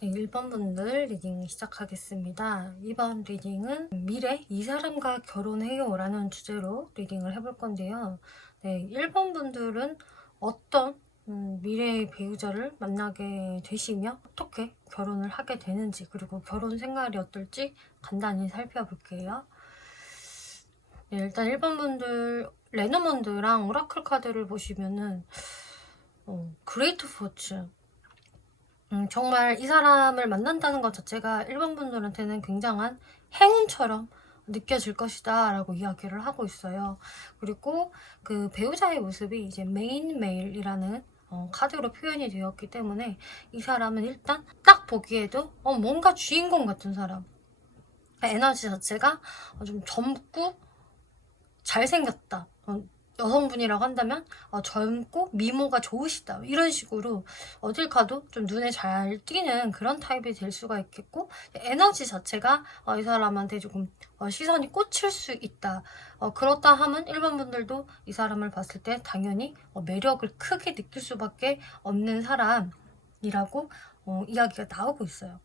네, 1번 분들 리딩 시작하겠습니다. 이번 리딩은 미래 이 사람과 결혼해요 라는 주제로 리딩을 해볼 건데요. 네, 1번 분들은 어떤 미래의 배우자를 만나게 되시며 어떻게 결혼을 하게 되는지, 그리고 결혼 생활이 어떨지 간단히 살펴볼게요. 네, 일단 1번 분들 레노먼드랑 오라클 카드를 보시면은 그레이트 포춘, 정말 이 사람을 만난다는 것 자체가 1번 분들한테는 굉장한 행운처럼 느껴질 것이다 라고 이야기를 하고 있어요. 그리고 그 배우자의 모습이 이제 메인 메일이라는 카드로 표현이 되었기 때문에 이 사람은 일단 딱 보기에도 뭔가 주인공 같은 사람, 에너지 자체가 좀 젊고 잘생겼다, 여성분이라고 한다면 젊고 미모가 좋으시다, 이런 식으로 어딜 가도 좀 눈에 잘 띄는 그런 타입이 될 수가 있겠고, 에너지 자체가 이 사람한테 조금 시선이 꽂힐 수 있다. 그렇다 하면 1번 분들도 이 사람을 봤을 때 당연히 매력을 크게 느낄 수밖에 없는 사람이라고 이야기가 나오고 있어요.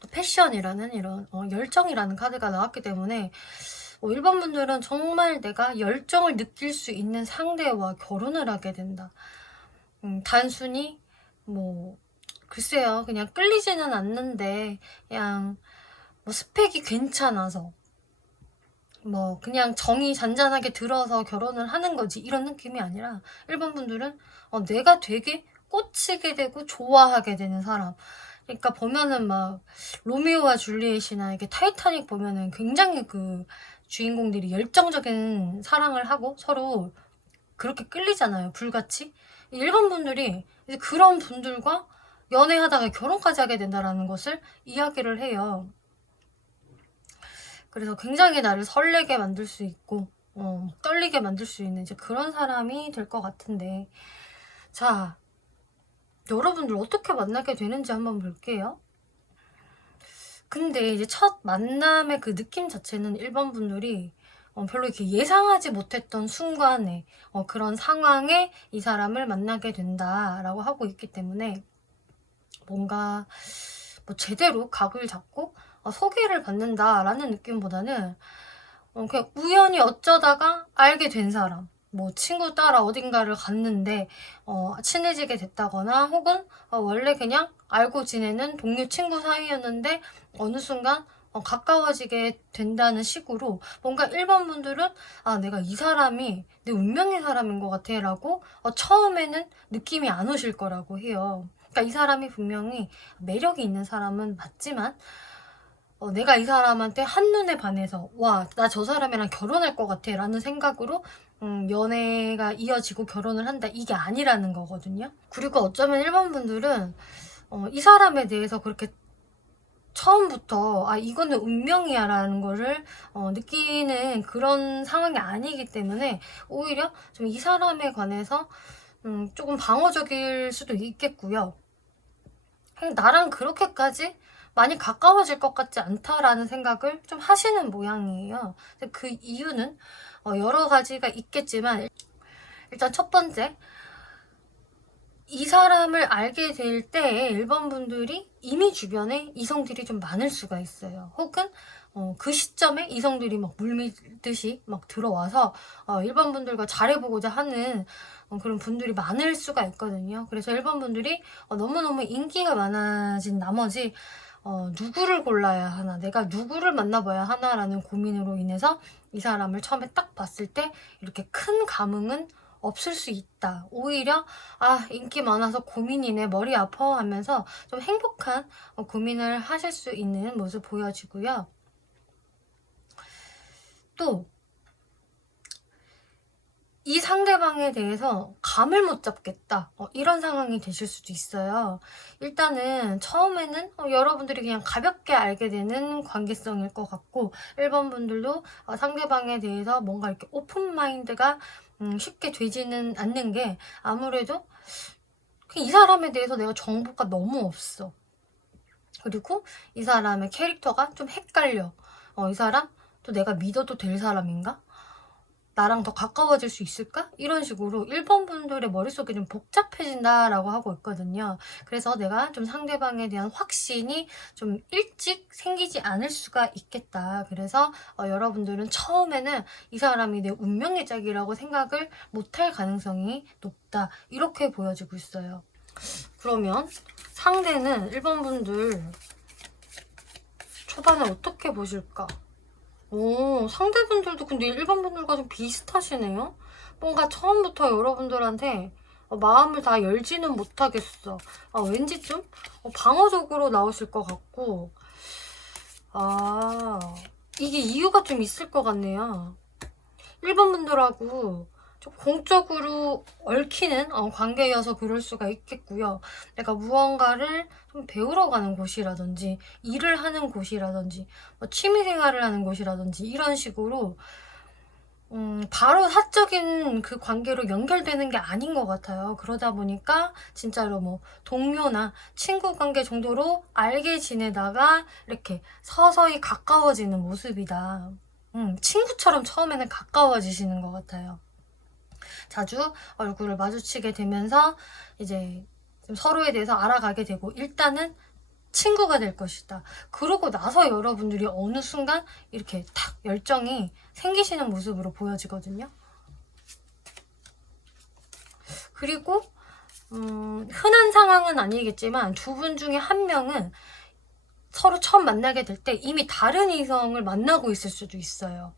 또 패션이라는 이런 열정이라는 카드가 나왔기 때문에 1번 분들은 정말 내가 열정을 느낄 수 있는 상대와 결혼을 하게 된다. 단순히 글쎄요, 그냥 끌리지는 않는데 그냥 스펙이 괜찮아서 그냥 정이 잔잔하게 들어서 결혼을 하는 거지, 이런 느낌이 아니라 1번 분들은 내가 되게 꽂히게 되고 좋아하게 되는 사람. 그러니까 보면은 막 로미오와 줄리엣이나 이게 타이타닉 보면은 굉장히 그 주인공들이 열정적인 사랑을 하고 서로 그렇게 끌리잖아요, 불같이. 1번 분들이 이제 그런 분들과 연애하다가 결혼까지 하게 된다라는 것을 이야기를 해요. 그래서 굉장히 나를 설레게 만들 수 있고 떨리게 만들 수 있는 이제 그런 사람이 될 것 같은데, 자, 여러분들 어떻게 만나게 되는지 한번 볼게요. 근데 이제 첫 만남의 그 느낌 자체는 1번 분들이 별로 이렇게 예상하지 못했던 순간에 그런 상황에 이 사람을 만나게 된다라고 하고 있기 때문에 뭔가 제대로 각을 잡고 소개를 받는다라는 느낌보다는 그냥 우연히 어쩌다가 알게 된 사람, 친구 따라 어딘가를 갔는데 친해지게 됐다거나, 혹은 원래 그냥 알고 지내는 동료 친구 사이였는데 어느 순간 가까워지게 된다는 식으로, 뭔가 1번 분들은 내가 이 사람이 내 운명의 사람인 것 같아 라고 처음에는 느낌이 안 오실 거라고 해요. 그러니까 이 사람이 분명히 매력이 있는 사람은 맞지만 내가 이 사람한테 한눈에 반해서 와, 나 저 사람이랑 결혼할 것 같아 라는 생각으로 연애가 이어지고 결혼을 한다, 이게 아니라는 거거든요. 그리고 어쩌면 1번 분들은 이 사람에 대해서 그렇게 처음부터 이거는 운명이야 라는 거를 느끼는 그런 상황이 아니기 때문에 오히려 좀 이 사람에 관해서 조금 방어적일 수도 있겠고요. 그냥 나랑 그렇게까지 많이 가까워질 것 같지 않다라는 생각을 좀 하시는 모양이에요. 그 이유는 여러 가지가 있겠지만, 일단 첫 번째, 이 사람을 알게 될 때 1번 분들이 이미 주변에 이성들이 좀 많을 수가 있어요. 혹은 그 시점에 이성들이 막 물밀듯이 막 들어와서 1번 분들과 잘해보고자 하는 그런 분들이 많을 수가 있거든요. 그래서 1번 분들이 너무너무 인기가 많아진 나머지 누구를 골라야 하나, 내가 누구를 만나봐야 하나라는 고민으로 인해서 이 사람을 처음에 딱 봤을 때 이렇게 큰 감흥은 없을 수 있다. 오히려 인기 많아서 고민이네, 머리 아파 하면서 좀 행복한 고민을 하실 수 있는 모습 보여지고요. 또 이 상대방에 대해서 감을 못 잡겠다, 이런 상황이 되실 수도 있어요. 일단은 처음에는 여러분들이 그냥 가볍게 알게 되는 관계성일 것 같고, 1번 분들도 상대방에 대해서 뭔가 이렇게 오픈 마인드가 쉽게 되지는 않는 게, 아무래도 이 사람에 대해서 내가 정보가 너무 없어. 그리고 이 사람의 캐릭터가 좀 헷갈려. 이 사람 또 내가 믿어도 될 사람인가? 나랑 더 가까워질 수 있을까? 이런 식으로 1번 분들의 머릿속이 좀 복잡해진다라고 하고 있거든요. 그래서 내가 좀 상대방에 대한 확신이 좀 일찍 생기지 않을 수가 있겠다. 그래서 여러분들은 처음에는 이 사람이 내 운명의 짝이라고 생각을 못할 가능성이 높다. 이렇게 보여지고 있어요. 그러면 상대는 1번 분들 초반에 어떻게 보실까? 오, 상대분들도 근데 일반 분들과 좀 비슷하시네요? 뭔가 처음부터 여러분들한테 마음을 다 열지는 못하겠어. 왠지 좀 방어적으로 나오실 것 같고, 이게 이유가 좀 있을 것 같네요. 일반 분들하고 좀 공적으로 얽히는 관계여서 그럴 수가 있겠고요. 내가 무언가를 좀 배우러 가는 곳이라든지 일을 하는 곳이라든지 취미생활을 하는 곳이라든지 이런 식으로 바로 사적인 그 관계로 연결되는 게 아닌 것 같아요. 그러다 보니까 진짜로 뭐 동료나 친구 관계 정도로 알게 지내다가 이렇게 서서히 가까워지는 모습이다. 친구처럼 처음에는 가까워지시는 것 같아요. 자주 얼굴을 마주치게 되면서 이제 좀 서로에 대해서 알아가게 되고 일단은 친구가 될 것이다. 그러고 나서 여러분들이 어느 순간 이렇게 탁 열정이 생기시는 모습으로 보여지거든요. 그리고 흔한 상황은 아니겠지만 두 분 중에 한 명은 서로 처음 만나게 될 때 이미 다른 이성을 만나고 있을 수도 있어요.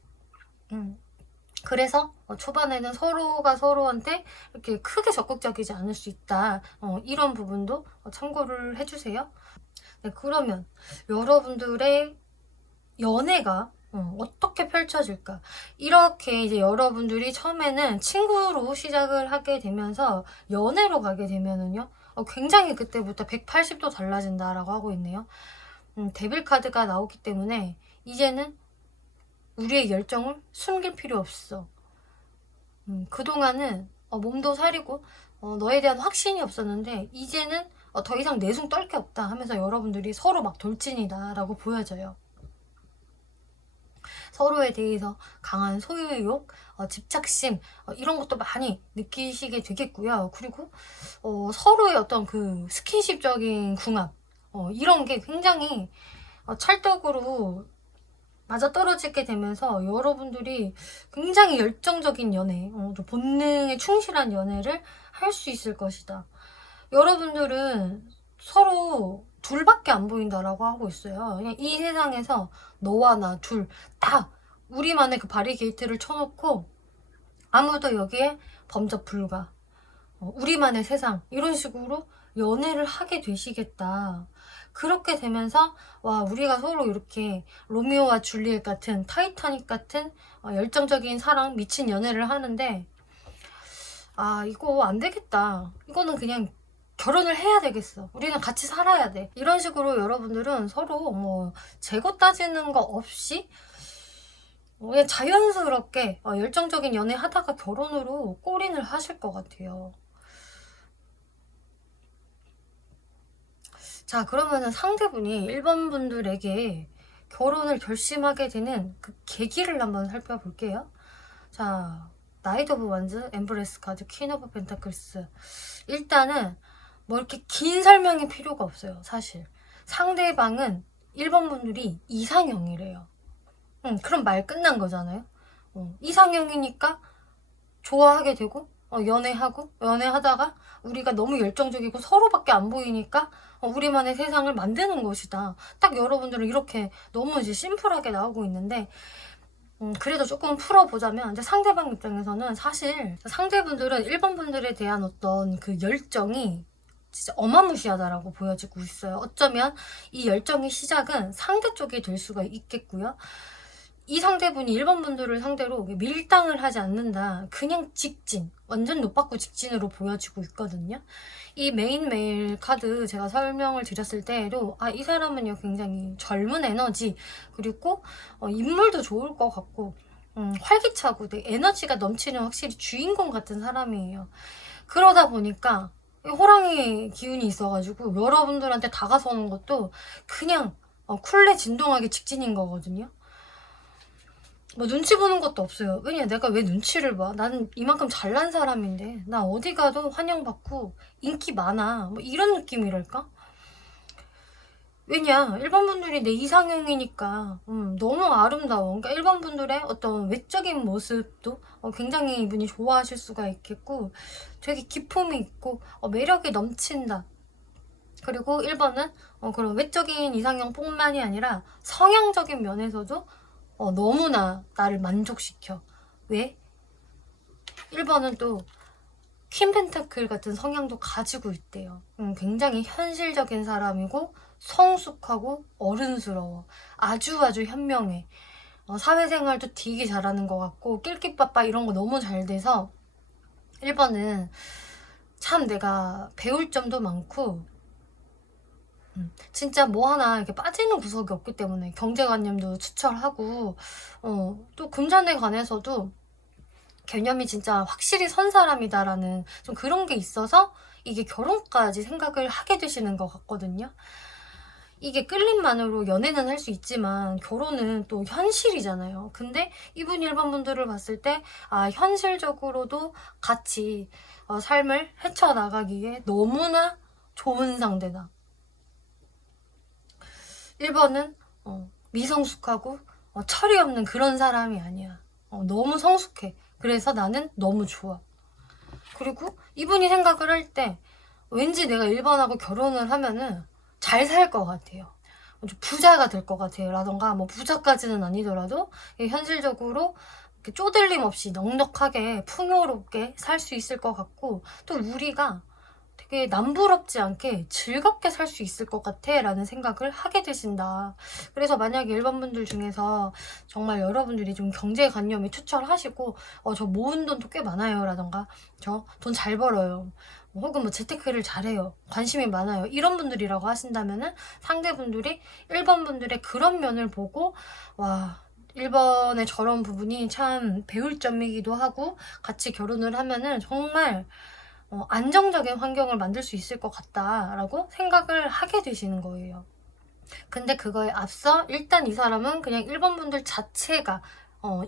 그래서 초반에는 서로가 서로한테 이렇게 크게 적극적이지 않을 수 있다. 이런 부분도 참고를 해주세요. 네, 그러면 여러분들의 연애가 어떻게 펼쳐질까? 이렇게 이제 여러분들이 처음에는 친구로 시작을 하게 되면서 연애로 가게 되면은요, 굉장히 그때부터 180도 달라진다라고 하고 있네요. 데빌 카드가 나오기 때문에 이제는 우리의 열정을 숨길 필요 없어. 그동안은 몸도 사리고 너에 대한 확신이 없었는데 이제는 더 이상 내숭 떨 게 없다 하면서 여러분들이 서로 막 돌진이다 라고 보여져요. 서로에 대해서 강한 소유욕, 집착심 이런 것도 많이 느끼시게 되겠고요. 그리고 서로의 어떤 그 스킨십적인 궁합 이런 게 굉장히 찰떡으로 맞아떨어지게 되면서 여러분들이 굉장히 열정적인 연애, 본능에 충실한 연애를 할 수 있을 것이다. 여러분들은 서로 둘밖에 안 보인다라고 하고 있어요. 그냥 이 세상에서 너와 나 둘 다 우리만의 그 바리게이트를 쳐놓고 아무도 여기에 범접 불가. 우리만의 세상 이런 식으로 연애를 하게 되시겠다. 그렇게 되면서 와 우리가 서로 이렇게 로미오와 줄리엣 같은 타이타닉 같은 열정적인 사랑 미친 연애를 하는데 이거 안 되겠다. 이거는 그냥 결혼을 해야 되겠어. 우리는 같이 살아야 돼. 이런 식으로 여러분들은 서로 뭐 재고 따지는 거 없이 그냥 자연스럽게 열정적인 연애 하다가 결혼으로 골인을 하실 것 같아요. 자, 그러면은 상대분이 1번 분들에게 결혼을 결심하게 되는 그 계기를 한번 살펴볼게요. 자, 나이트 오브 완즈, 엠브레스 카드, 퀸 오브 펜타클스. 일단은 뭐 이렇게 긴 설명이 필요가 없어요, 사실. 상대방은 1번 분들이 이상형이래요. 그럼 말 끝난 거잖아요. 이상형이니까 좋아하게 되고 연애하다가 우리가 너무 열정적이고 서로밖에 안 보이니까 우리만의 세상을 만드는 것이다. 딱 여러분들은 이렇게 너무 이제 심플하게 나오고 있는데 그래도 조금 풀어보자면 이제 상대방 입장에서는 사실 상대분들은 1번 분들에 대한 어떤 그 열정이 진짜 어마무시하다라고 보여지고 있어요. 어쩌면 이 열정의 시작은 상대 쪽이 될 수가 있겠고요. 이 상대분이 1번 분들을 상대로 밀당을 하지 않는다. 그냥 직진, 완전 노빠꾸 직진으로 보여지고 있거든요. 이 메인 메일 카드 제가 설명을 드렸을 때에도 이 사람은요 굉장히 젊은 에너지 그리고 인물도 좋을 것 같고 활기차고 되게 에너지가 넘치는 확실히 주인공 같은 사람이에요. 그러다 보니까 호랑이 기운이 있어가지고 여러분들한테 다가서는 것도 그냥 쿨레 진동하게 직진인 거거든요. 뭐 눈치 보는 것도 없어요. 왜냐, 내가 왜 눈치를 봐? 나는 이만큼 잘난 사람인데, 나 어디 가도 환영받고 인기 많아, 뭐 이런 느낌이랄까? 왜냐, 일반 분들이 내 이상형이니까 너무 아름다워. 그러니까 일반 분들의 어떤 외적인 모습도 굉장히 이분이 좋아하실 수가 있겠고, 되게 기품이 있고 매력이 넘친다. 그리고 1번은 그런 외적인 이상형뿐만이 아니라 성향적인 면에서도 너무나 나를 만족시켜. 왜? 1번은 또 퀸 펜타클 같은 성향도 가지고 있대요. 굉장히 현실적인 사람이고 성숙하고 어른스러워. 아주 현명해. 사회생활도 되게 잘하는 것 같고 낄끼빠빠 이런 거 너무 잘 돼서 1번은 참 내가 배울 점도 많고 진짜 뭐 하나 이렇게 빠지는 구석이 없기 때문에 경제관념도 투철하고 또 금전에 관해서도 개념이 진짜 확실히 선 사람이다라는 좀 그런 게 있어서 이게 결혼까지 생각을 하게 되시는 것 같거든요. 이게 끌림만으로 연애는 할 수 있지만 결혼은 또 현실이잖아요. 근데 이분 일반 분들을 봤을 때 현실적으로도 같이 삶을 헤쳐나가기에 너무나 좋은 상대다. 1번은 미성숙하고 철이 없는 그런 사람이 아니야. 너무 성숙해. 그래서 나는 너무 좋아. 그리고 이분이 생각을 할 때 왠지 내가 1번하고 결혼을 하면은 잘 살 것 같아요. 부자가 될 것 같아요. 라던가 뭐 부자까지는 아니더라도 현실적으로 쪼들림 없이 넉넉하게 풍요롭게 살 수 있을 것 같고, 또 우리가 되게 남부럽지 않게 즐겁게 살 수 있을 것 같아 라는 생각을 하게 되신다. 그래서 만약에 일반 분들 중에서 정말 여러분들이 좀 경제관념이 투철하시고 저 모은 돈도 꽤 많아요 라던가 저 돈 잘 벌어요, 혹은 뭐 재테크를 잘해요, 관심이 많아요, 이런 분들이라고 하신다면은 상대분들이 1번 분들의 그런 면을 보고 1번의 저런 부분이 참 배울 점이기도 하고 같이 결혼을 하면은 정말 안정적인 환경을 만들 수 있을 것 같다라고 생각을 하게 되시는 거예요. 근데 그거에 앞서 일단 이 사람은 그냥 1번 분들 자체가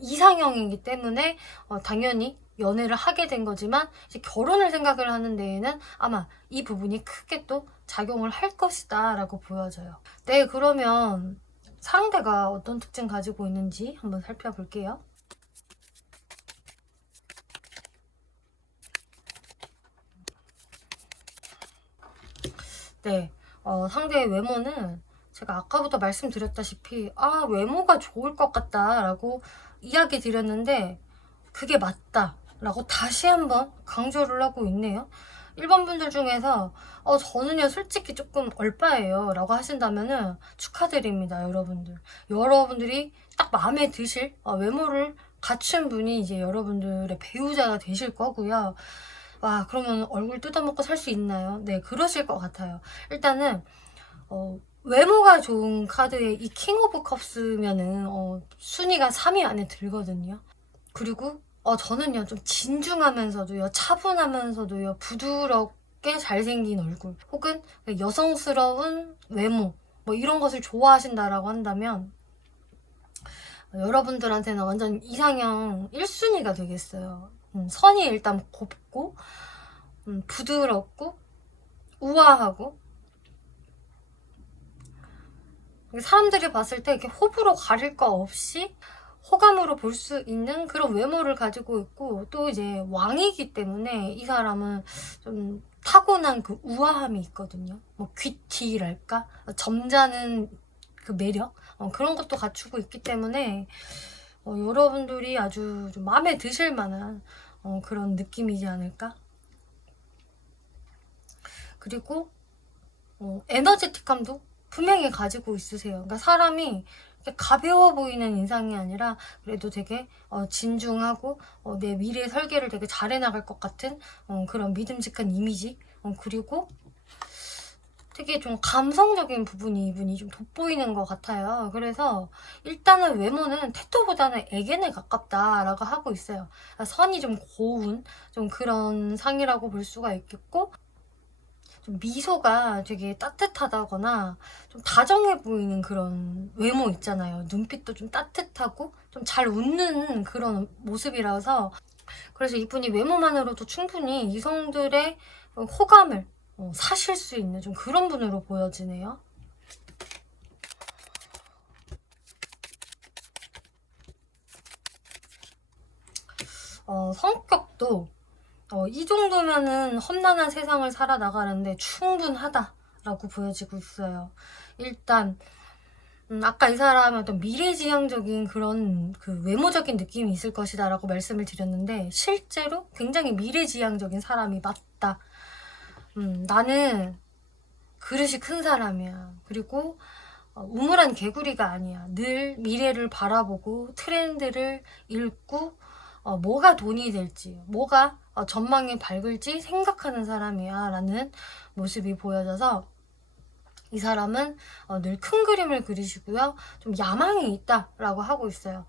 이상형이기 때문에 당연히 연애를 하게 된 거지만 이제 결혼을 생각을 하는 데에는 아마 이 부분이 크게 또 작용을 할 것이다 라고 보여져요. 네, 그러면 상대가 어떤 특징 가지고 있는지 한번 살펴볼게요. 네, 상대의 외모는 제가 아까부터 말씀드렸다시피 외모가 좋을 것 같다 라고 이야기 드렸는데 그게 맞다 라고 다시 한번 강조를 하고 있네요. 일반 분들 중에서 저는요 솔직히 조금 얼빠예요 라고 하신다면은 축하드립니다. 여러분들이 딱 마음에 드실 외모를 갖춘 분이 이제 여러분들의 배우자가 되실 거고요. 그러면 얼굴 뜯어먹고 살 수 있나요? 네, 그러실 것 같아요. 일단은 외모가 좋은 카드에 이 킹 오브 컵스면은 순위가 3위 안에 들거든요. 그리고 저는요 좀 진중하면서도요 차분하면서도요 부드럽게 잘생긴 얼굴 혹은 여성스러운 외모 뭐 이런 것을 좋아하신다라고 한다면 여러분들한테는 완전 이상형 1순위가 되겠어요. 선이 일단 곱고 부드럽고 우아하고 사람들이 봤을 때 이렇게 호불호 가릴 거 없이 호감으로 볼 수 있는 그런 외모를 가지고 있고, 또 이제 왕이기 때문에 이 사람은 좀 타고난 그 우아함이 있거든요. 뭐 귀티랄까? 점잖은 그 매력? 그런 것도 갖추고 있기 때문에 여러분들이 아주 좀 마음에 드실 만한 그런 느낌이지 않을까? 그리고 에너제틱함도 분명히 가지고 있으세요. 그러니까 사람이 가벼워 보이는 인상이 아니라 그래도 되게 진중하고 내 미래 설계를 되게 잘 해나갈 것 같은 그런 믿음직한 이미지, 그리고 되게 좀 감성적인 부분이 이분이 좀 돋보이는 것 같아요. 그래서 일단은 외모는 태토보다는 애견에 가깝다라고 하고 있어요. 선이 좀 고운 좀 그런 상이라고 볼 수가 있겠고, 좀 미소가 되게 따뜻하다거나 좀 다정해 보이는 그런 외모 있잖아요. 눈빛도 좀 따뜻하고 좀 잘 웃는 그런 모습이라서, 그래서 이분이 외모만으로도 충분히 이성들의 호감을 사실 수 있는 좀 그런 분으로 보여지네요. 성격도 이 정도면은 험난한 세상을 살아나가는데 충분하다라고 보여지고 있어요. 일단 아까 이 사람의 어떤 미래지향적인 그런 그 외모적인 느낌이 있을 것이다 라고 말씀을 드렸는데, 실제로 굉장히 미래지향적인 사람이 맞다. 나는 그릇이 큰 사람이야. 그리고 우물한 개구리가 아니야. 늘 미래를 바라보고 트렌드를 읽고 뭐가 돈이 될지, 뭐가 전망이 밝을지 생각하는 사람이야 라는 모습이 보여져서, 이 사람은 늘 큰 그림을 그리시고요. 좀 야망이 있다라고 하고 있어요.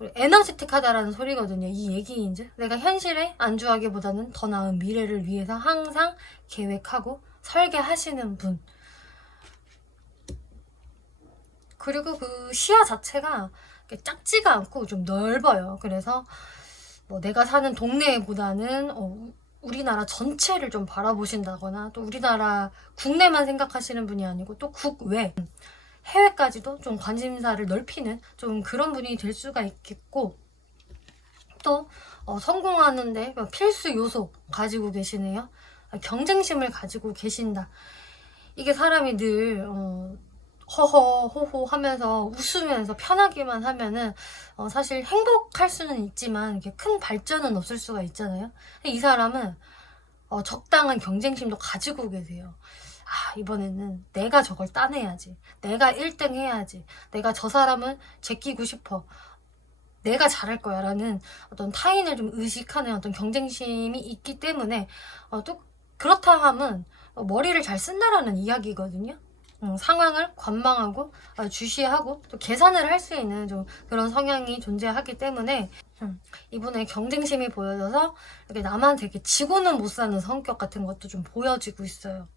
에너지틱하다라는 소리거든요. 이 얘기인지 내가 현실에 안주하기보다는 더 나은 미래를 위해서 항상 계획하고 설계하시는 분. 그리고 그 시야 자체가 작지가 않고 좀 넓어요. 그래서 뭐 내가 사는 동네보다는 우리나라 전체를 좀 바라보신다거나, 또 우리나라 국내만 생각하시는 분이 아니고 또 국외, 해외까지도 좀 관심사를 넓히는 좀 그런 분이 될 수가 있겠고, 또 성공하는데 필수 요소 가지고 계시네요. 경쟁심을 가지고 계신다. 이게 사람이 늘 허허 호호 하면서 웃으면서 편하게만 하면은 사실 행복할 수는 있지만 이렇게 큰 발전은 없을 수가 있잖아요. 이 사람은 적당한 경쟁심도 가지고 계세요. 이번에는 내가 저걸 따내야지, 내가 1등 해야지, 내가 저 사람은 제끼고 싶어, 내가 잘할 거야 라는 어떤 타인을 좀 의식하는 어떤 경쟁심이 있기 때문에, 또 그렇다 함은 머리를 잘 쓴다라는 이야기거든요. 상황을 관망하고 주시하고 또 계산을 할 수 있는 좀 그런 성향이 존재하기 때문에 이분의 경쟁심이 보여져서 이렇게 남한테 지고는 못 사는 성격 같은 것도 좀 보여지고 있어요.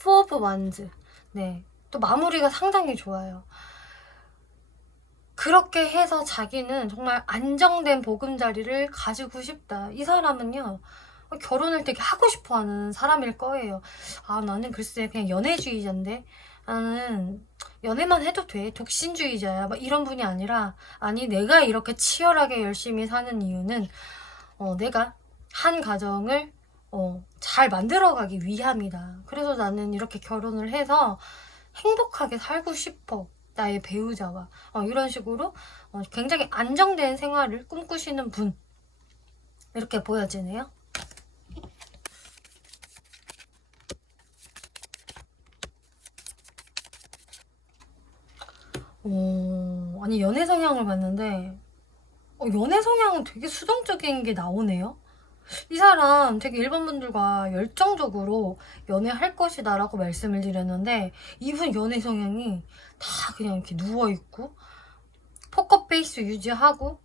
Four of Wands. 네, 또 마무리가 상당히 좋아요. 그렇게 해서 자기는 정말 안정된 보금자리를 가지고 싶다. 이 사람은요, 결혼을 되게 하고 싶어 하는 사람일 거예요. 나는 글쎄 그냥 연애주의자인데, 나는 연애만 해도 돼, 독신주의자야, 막 이런 분이 아니라, 아니 내가 이렇게 치열하게 열심히 사는 이유는 내가 한 가정을 잘 만들어가기 위함이다. 그래서 나는 이렇게 결혼을 해서 행복하게 살고 싶어, 나의 배우자와. 이런 식으로 굉장히 안정된 생활을 꿈꾸시는 분, 이렇게 보여지네요. 아니 연애 성향을 봤는데 연애 성향은 되게 수동적인 게 나오네요. 이 사람 되게 일반 분들과 열정적으로 연애할 것이다 라고 말씀을 드렸는데, 이분 연애 성향이 다 그냥 이렇게 누워있고 포커페이스 유지하고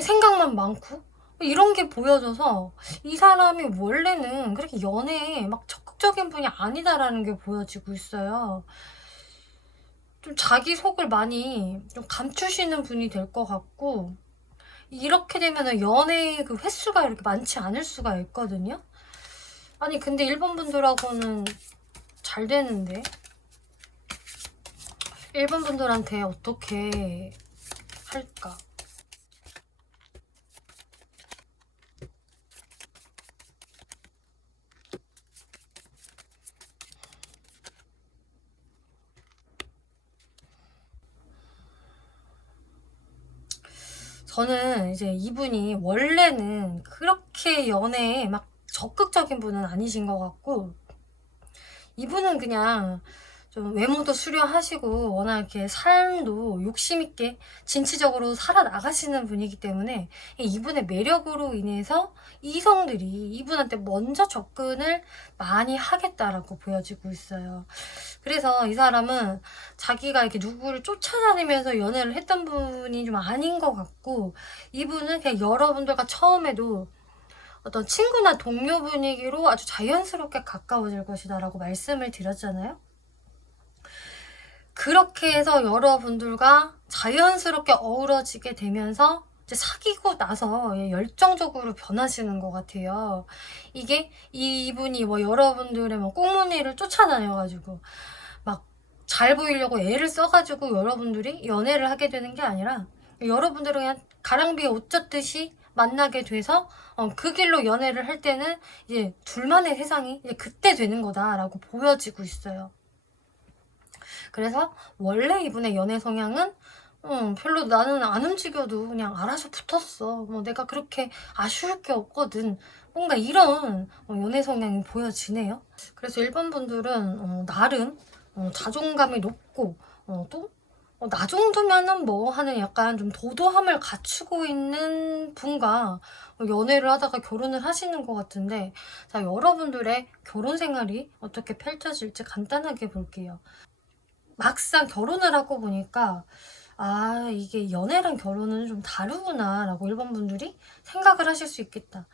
생각만 많고 이런 게 보여져서, 이 사람이 원래는 그렇게 연애에 막 적극적인 분이 아니다라는 게 보여지고 있어요. 좀 자기 속을 많이 좀 감추시는 분이 될 것 같고, 이렇게 되면 연애의 그 횟수가 이렇게 많지 않을 수가 있거든요. 아니 근데 일본 분들하고는 잘 되는데, 일본 분들한테 어떻게 할까? 저는 이제 이분이 원래는 그렇게 연애에 막 적극적인 분은 아니신 것 같고, 이분은 그냥 좀 외모도 수려하시고 워낙 이렇게 삶도 욕심있게 진취적으로 살아나가시는 분이기 때문에, 이분의 매력으로 인해서 이성들이 이분한테 먼저 접근을 많이 하겠다라고 보여지고 있어요. 그래서 이 사람은 자기가 이렇게 누구를 쫓아다니면서 연애를 했던 분이 좀 아닌 것 같고, 이분은 그냥 여러분들과 처음에도 어떤 친구나 동료 분위기로 아주 자연스럽게 가까워질 것이다 라고 말씀을 드렸잖아요. 그렇게 해서 여러분들과 자연스럽게 어우러지게 되면서 이제 사귀고 나서 열정적으로 변하시는 것 같아요. 이게 이분이 뭐 여러분들의 뭐 꽁무니를 쫓아다녀가지고 막 잘 보이려고 애를 써가지고 여러분들이 연애를 하게 되는 게 아니라 여러분들은 그냥 가랑비에 옷 젖듯이 만나게 돼서 그 길로 연애를 할 때는 이제 둘만의 세상이 이제 그때 되는 거다라고 보여지고 있어요. 그래서 원래 이분의 연애 성향은 별로 나는 안 움직여도 그냥 알아서 붙었어. 뭐 내가 그렇게 아쉬울 게 없거든. 뭔가 이런 연애 성향이 보여지네요. 그래서 1번 분들은 나름 자존감이 높고 또 나 정도면은 뭐 하는 약간 좀 도도함을 갖추고 있는 분과 연애를 하다가 결혼을 하시는 것 같은데, 자, 여러분들의 결혼 생활이 어떻게 펼쳐질지 간단하게 볼게요. 막상 결혼을 하고 보니까 아, 이게 연애랑 결혼은 좀 다르구나 라고 1번 분들이 생각을 하실 수 있겠다.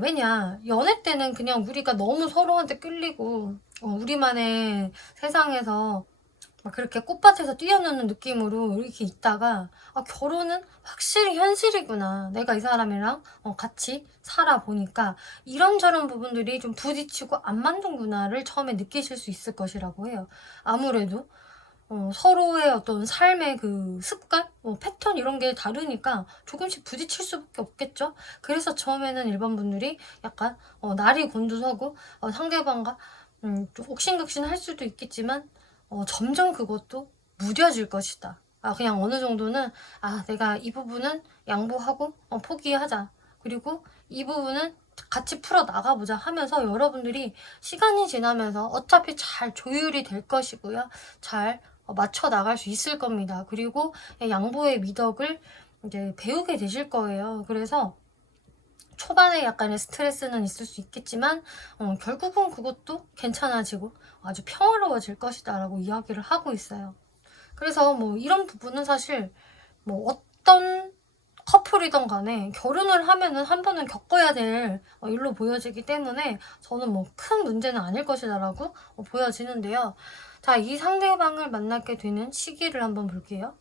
왜냐, 연애 때는 그냥 우리가 너무 서로한테 끌리고 우리만의 세상에서 막 그렇게 꽃밭에서 뛰어노는 느낌으로 이렇게 있다가 결혼은 확실히 현실이구나. 내가 이 사람이랑 같이 살아보니까 이런저런 부분들이 좀 부딪히고 안 맞는구나를 처음에 느끼실 수 있을 것이라고 해요. 아무래도 서로의 어떤 삶의 그 습관, 패턴 이런 게 다르니까 조금씩 부딪힐 수밖에 없겠죠. 그래서 처음에는 1번 분들이 약간 날이 곤두서고 상대방과 좀 옥신각신 할 수도 있겠지만 점점 그것도 무뎌질 것이다. 그냥 어느 정도는 내가 이 부분은 양보하고 포기하자. 그리고 이 부분은 같이 풀어 나가보자 하면서 여러분들이 시간이 지나면서 어차피 잘 조율이 될 것이고요. 잘 맞춰 나갈 수 있을 겁니다. 그리고 양보의 미덕을 이제 배우게 되실 거예요. 그래서 초반에 약간의 스트레스는 있을 수 있겠지만 결국은 그것도 괜찮아지고 아주 평화로워질 것이다 라고 이야기를 하고 있어요. 그래서 뭐 이런 부분은 사실 뭐 어떤 커플이든 간에 결혼을 하면은 한 번은 겪어야 될 일로 보여지기 때문에 저는 뭐 큰 문제는 아닐 것이다 라고 보여지는데요. 자, 이 상대방을 만나게 되는 시기를 한번 볼게요.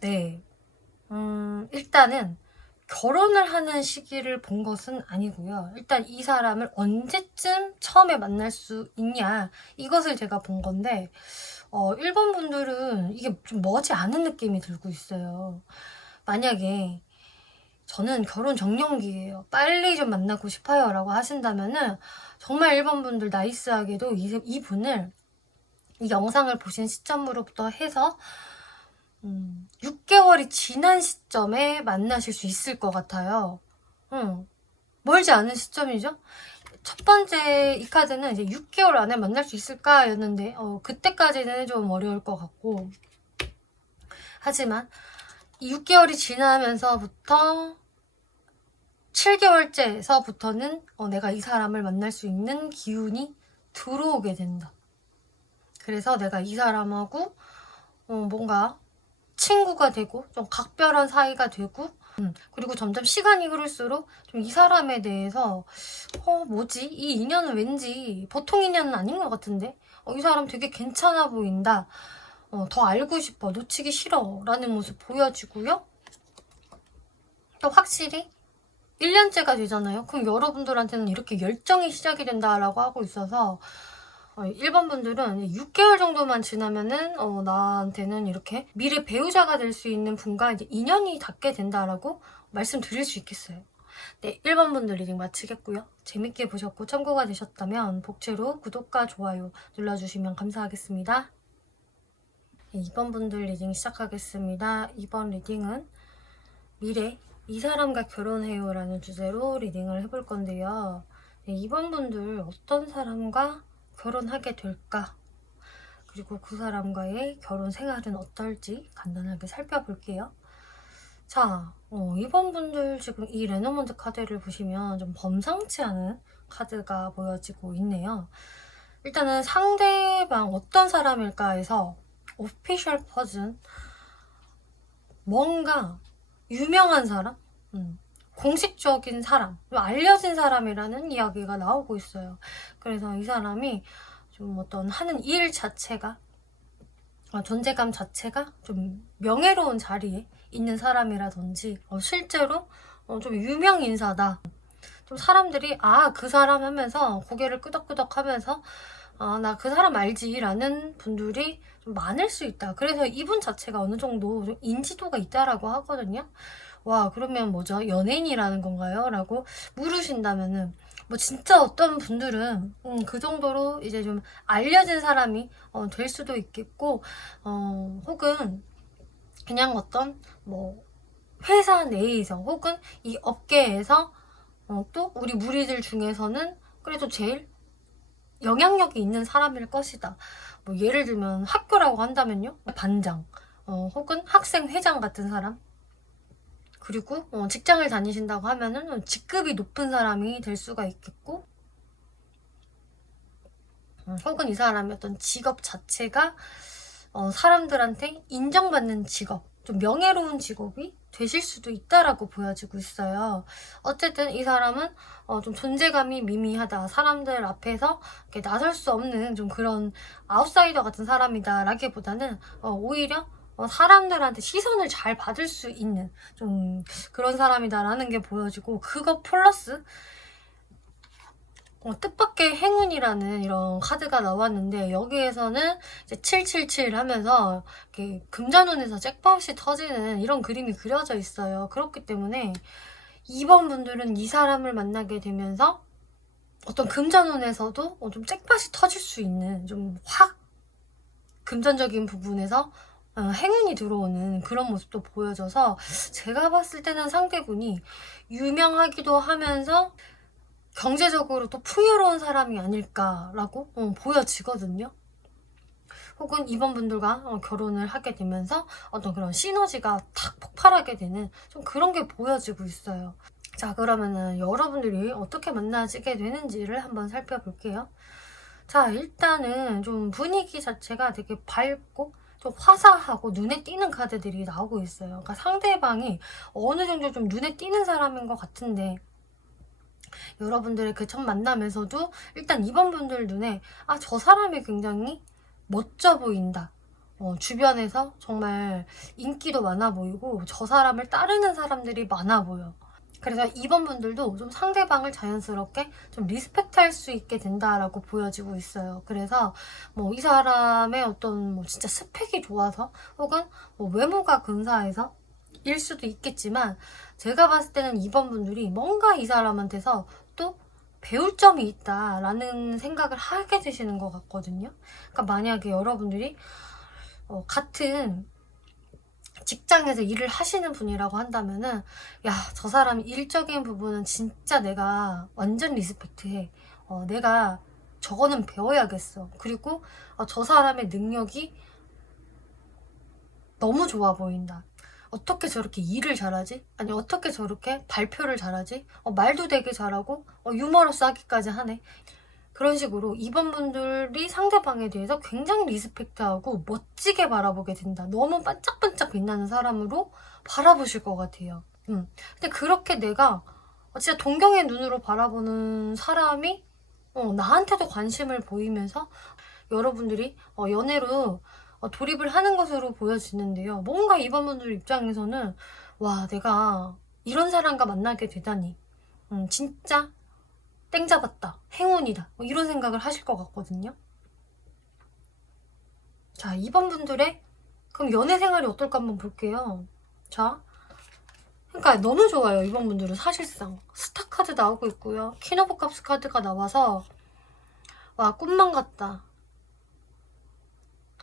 네. 일단은 결혼을 하는 시기를 본 것은 아니고요. 일단 이 사람을 언제쯤 처음에 만날 수 있냐, 이것을 제가 본 건데 1번 분들은 이게 좀 머지 않은 느낌이 들고 있어요. 만약에 저는 결혼 정년기예요. 빨리 좀 만나고 싶어요 라고 하신다면은 정말 1번 분들 나이스하게도 이분을 이 영상을 보신 시점으로부터 해서 6개월이 지난 시점에 만나실 수 있을 것 같아요. 멀지 않은 시점이죠? 첫 번째 이 카드는 이제 6개월 안에 만날 수 있을까 였는데 그때까지는 좀 어려울 것 같고, 하지만 이 6개월이 지나면서부터 7개월째에서부터는 내가 이 사람을 만날 수 있는 기운이 들어오게 된다. 그래서 내가 이 사람하고 뭔가 친구가 되고 좀 각별한 사이가 되고 그리고 점점 시간이 흐를수록 좀 이 사람에 대해서 뭐지? 이 인연은 왠지 보통 인연은 아닌 것 같은데 이 사람 되게 괜찮아 보인다. 더 알고 싶어. 놓치기 싫어. 라는 모습 보여지고요. 또 확실히 1년째가 되잖아요. 그럼 여러분들한테는 이렇게 열정이 시작이 된다라고 하고 있어서 1번 분들은 6개월 정도만 지나면은 나한테는 이렇게 미래 배우자가 될 수 있는 분과 이제 인연이 닿게 된다라고 말씀드릴 수 있겠어요. 네, 1번 분들 리딩 마치겠고요. 재밌게 보셨고 참고가 되셨다면 복채로 구독과 좋아요 눌러주시면 감사하겠습니다. 네, 2번 분들 리딩 시작하겠습니다. 2번 리딩은 미래 이 사람과 결혼해요 라는 주제로 리딩을 해볼 건데요. 네, 2번 분들 어떤 사람과 결혼하게 될까? 그리고 그 사람과의 결혼 생활은 어떨지 간단하게 살펴볼게요. 자, 이번 분들 지금 이 레노먼드 카드를 보시면 좀 범상치 않은 카드가 보여지고 있네요. 일단은 상대방 어떤 사람일까 해서 오피셜 퍼즐, 뭔가 유명한 사람, 공식적인 사람, 알려진 사람이라는 이야기가 나오고 있어요. 그래서 이 사람이 좀 어떤 하는 일 자체가, 존재감 자체가 좀 명예로운 자리에 있는 사람이라든지, 실제로 좀 유명 인사다. 좀 사람들이 그 사람 하면서 고개를 끄덕끄덕 하면서 나 그 사람 알지 라는 분들이 좀 많을 수 있다. 그래서 이분 자체가 어느 정도 좀 인지도가 있다라고 하거든요. 와, 그러면 뭐죠? 연예인이라는 건가요? 라고 물으신다면은, 뭐 진짜 어떤 분들은 그 정도로 이제 좀 알려진 사람이 될 수도 있겠고, 혹은 그냥 어떤 뭐 회사 내에서 혹은 이 업계에서 또 우리 무리들 중에서는 그래도 제일 영향력이 있는 사람일 것이다. 뭐 예를 들면 학교라고 한다면요, 반장, 혹은 학생 회장 같은 사람. 그리고 직장을 다니신다고 하면은 직급이 높은 사람이 될 수가 있겠고, 혹은 이 사람의 어떤 직업 자체가 사람들한테 인정받는 직업, 좀 명예로운 직업이 되실 수도 있다라고 보여지고 있어요. 어쨌든 이 사람은 좀 존재감이 미미하다. 사람들 앞에서 이렇게 나설 수 없는 좀 그런 아웃사이더 같은 사람이다 라기보다는 오히려 사람들한테 시선을 잘 받을 수 있는 좀 그런 사람이다라는 게 보여지고, 그거 플러스 뜻밖의 행운이라는 이런 카드가 나왔는데, 여기에서는 이제 777 하면서 이렇게 금전운에서 잭팟이 터지는 이런 그림이 그려져 있어요. 그렇기 때문에 2번 분들은 이 사람을 만나게 되면서 어떤 금전운에서도 좀 잭팟이 터질 수 있는, 좀 확 금전적인 부분에서 행운이 들어오는 그런 모습도 보여져서, 제가 봤을 때는 상대분이 유명하기도 하면서 경제적으로 또 풍요로운 사람이 아닐까라고 보여지거든요. 혹은 이번 분들과 결혼을 하게 되면서 어떤 그런 시너지가 탁 폭발하게 되는 좀 그런 게 보여지고 있어요. 자, 그러면은 여러분들이 어떻게 만나지게 되는지를 한번 살펴볼게요. 자, 일단은 좀 분위기 자체가 되게 밝고 좀 화사하고 눈에 띄는 카드들이 나오고 있어요. 그러니까 상대방이 어느 정도 좀 눈에 띄는 사람인 것 같은데, 여러분들의 그 첫 만남에서도 일단 이번 분들 눈에 저 사람이 굉장히 멋져 보인다. 주변에서 정말 인기도 많아 보이고 저 사람을 따르는 사람들이 많아 보여. 그래서 이번 분들도 좀 상대방을 자연스럽게 좀 리스펙트 할 수 있게 된다라고 보여지고 있어요. 그래서 뭐 이 사람의 어떤 뭐 진짜 스펙이 좋아서 혹은 뭐 외모가 근사해서 일 수도 있겠지만, 제가 봤을 때는 이번 분들이 뭔가 이 사람한테서 또 배울 점이 있다라는 생각을 하게 되시는 것 같거든요. 그러니까 만약에 여러분들이 같은 직장에서 일을 하시는 분이라고 한다면은, 야, 저 사람 일적인 부분은 진짜 내가 완전 리스펙트해. 내가 저거는 배워야겠어. 그리고 저 사람의 능력이 너무 좋아 보인다. 어떻게 저렇게 일을 잘하지? 아니, 어떻게 저렇게 발표를 잘하지? 말도 되게 잘하고 유머러스하기까지 하네. 그런 식으로 이번 분들이 상대방에 대해서 굉장히 리스펙트하고 멋지게 바라보게 된다. 너무 반짝반짝 빛나는 사람으로 바라보실 것 같아요. 근데 그렇게 내가 진짜 동경의 눈으로 바라보는 사람이 나한테도 관심을 보이면서 여러분들이 연애로 돌입을 하는 것으로 보여지는데요. 뭔가 이번 분들 입장에서는 와, 내가 이런 사람과 만나게 되다니 진짜 땡 잡았다, 행운이다, 뭐 이런 생각을 하실 것 같거든요. 자, 이번 분들의 그럼 연애 생활이 어떨까 한번 볼게요. 자, 그러니까 너무 좋아요. 이번 분들은 사실상 스타 카드 나오고 있고요, 퀸 오브 컵스 카드가 나와서 와, 꿈만 같다.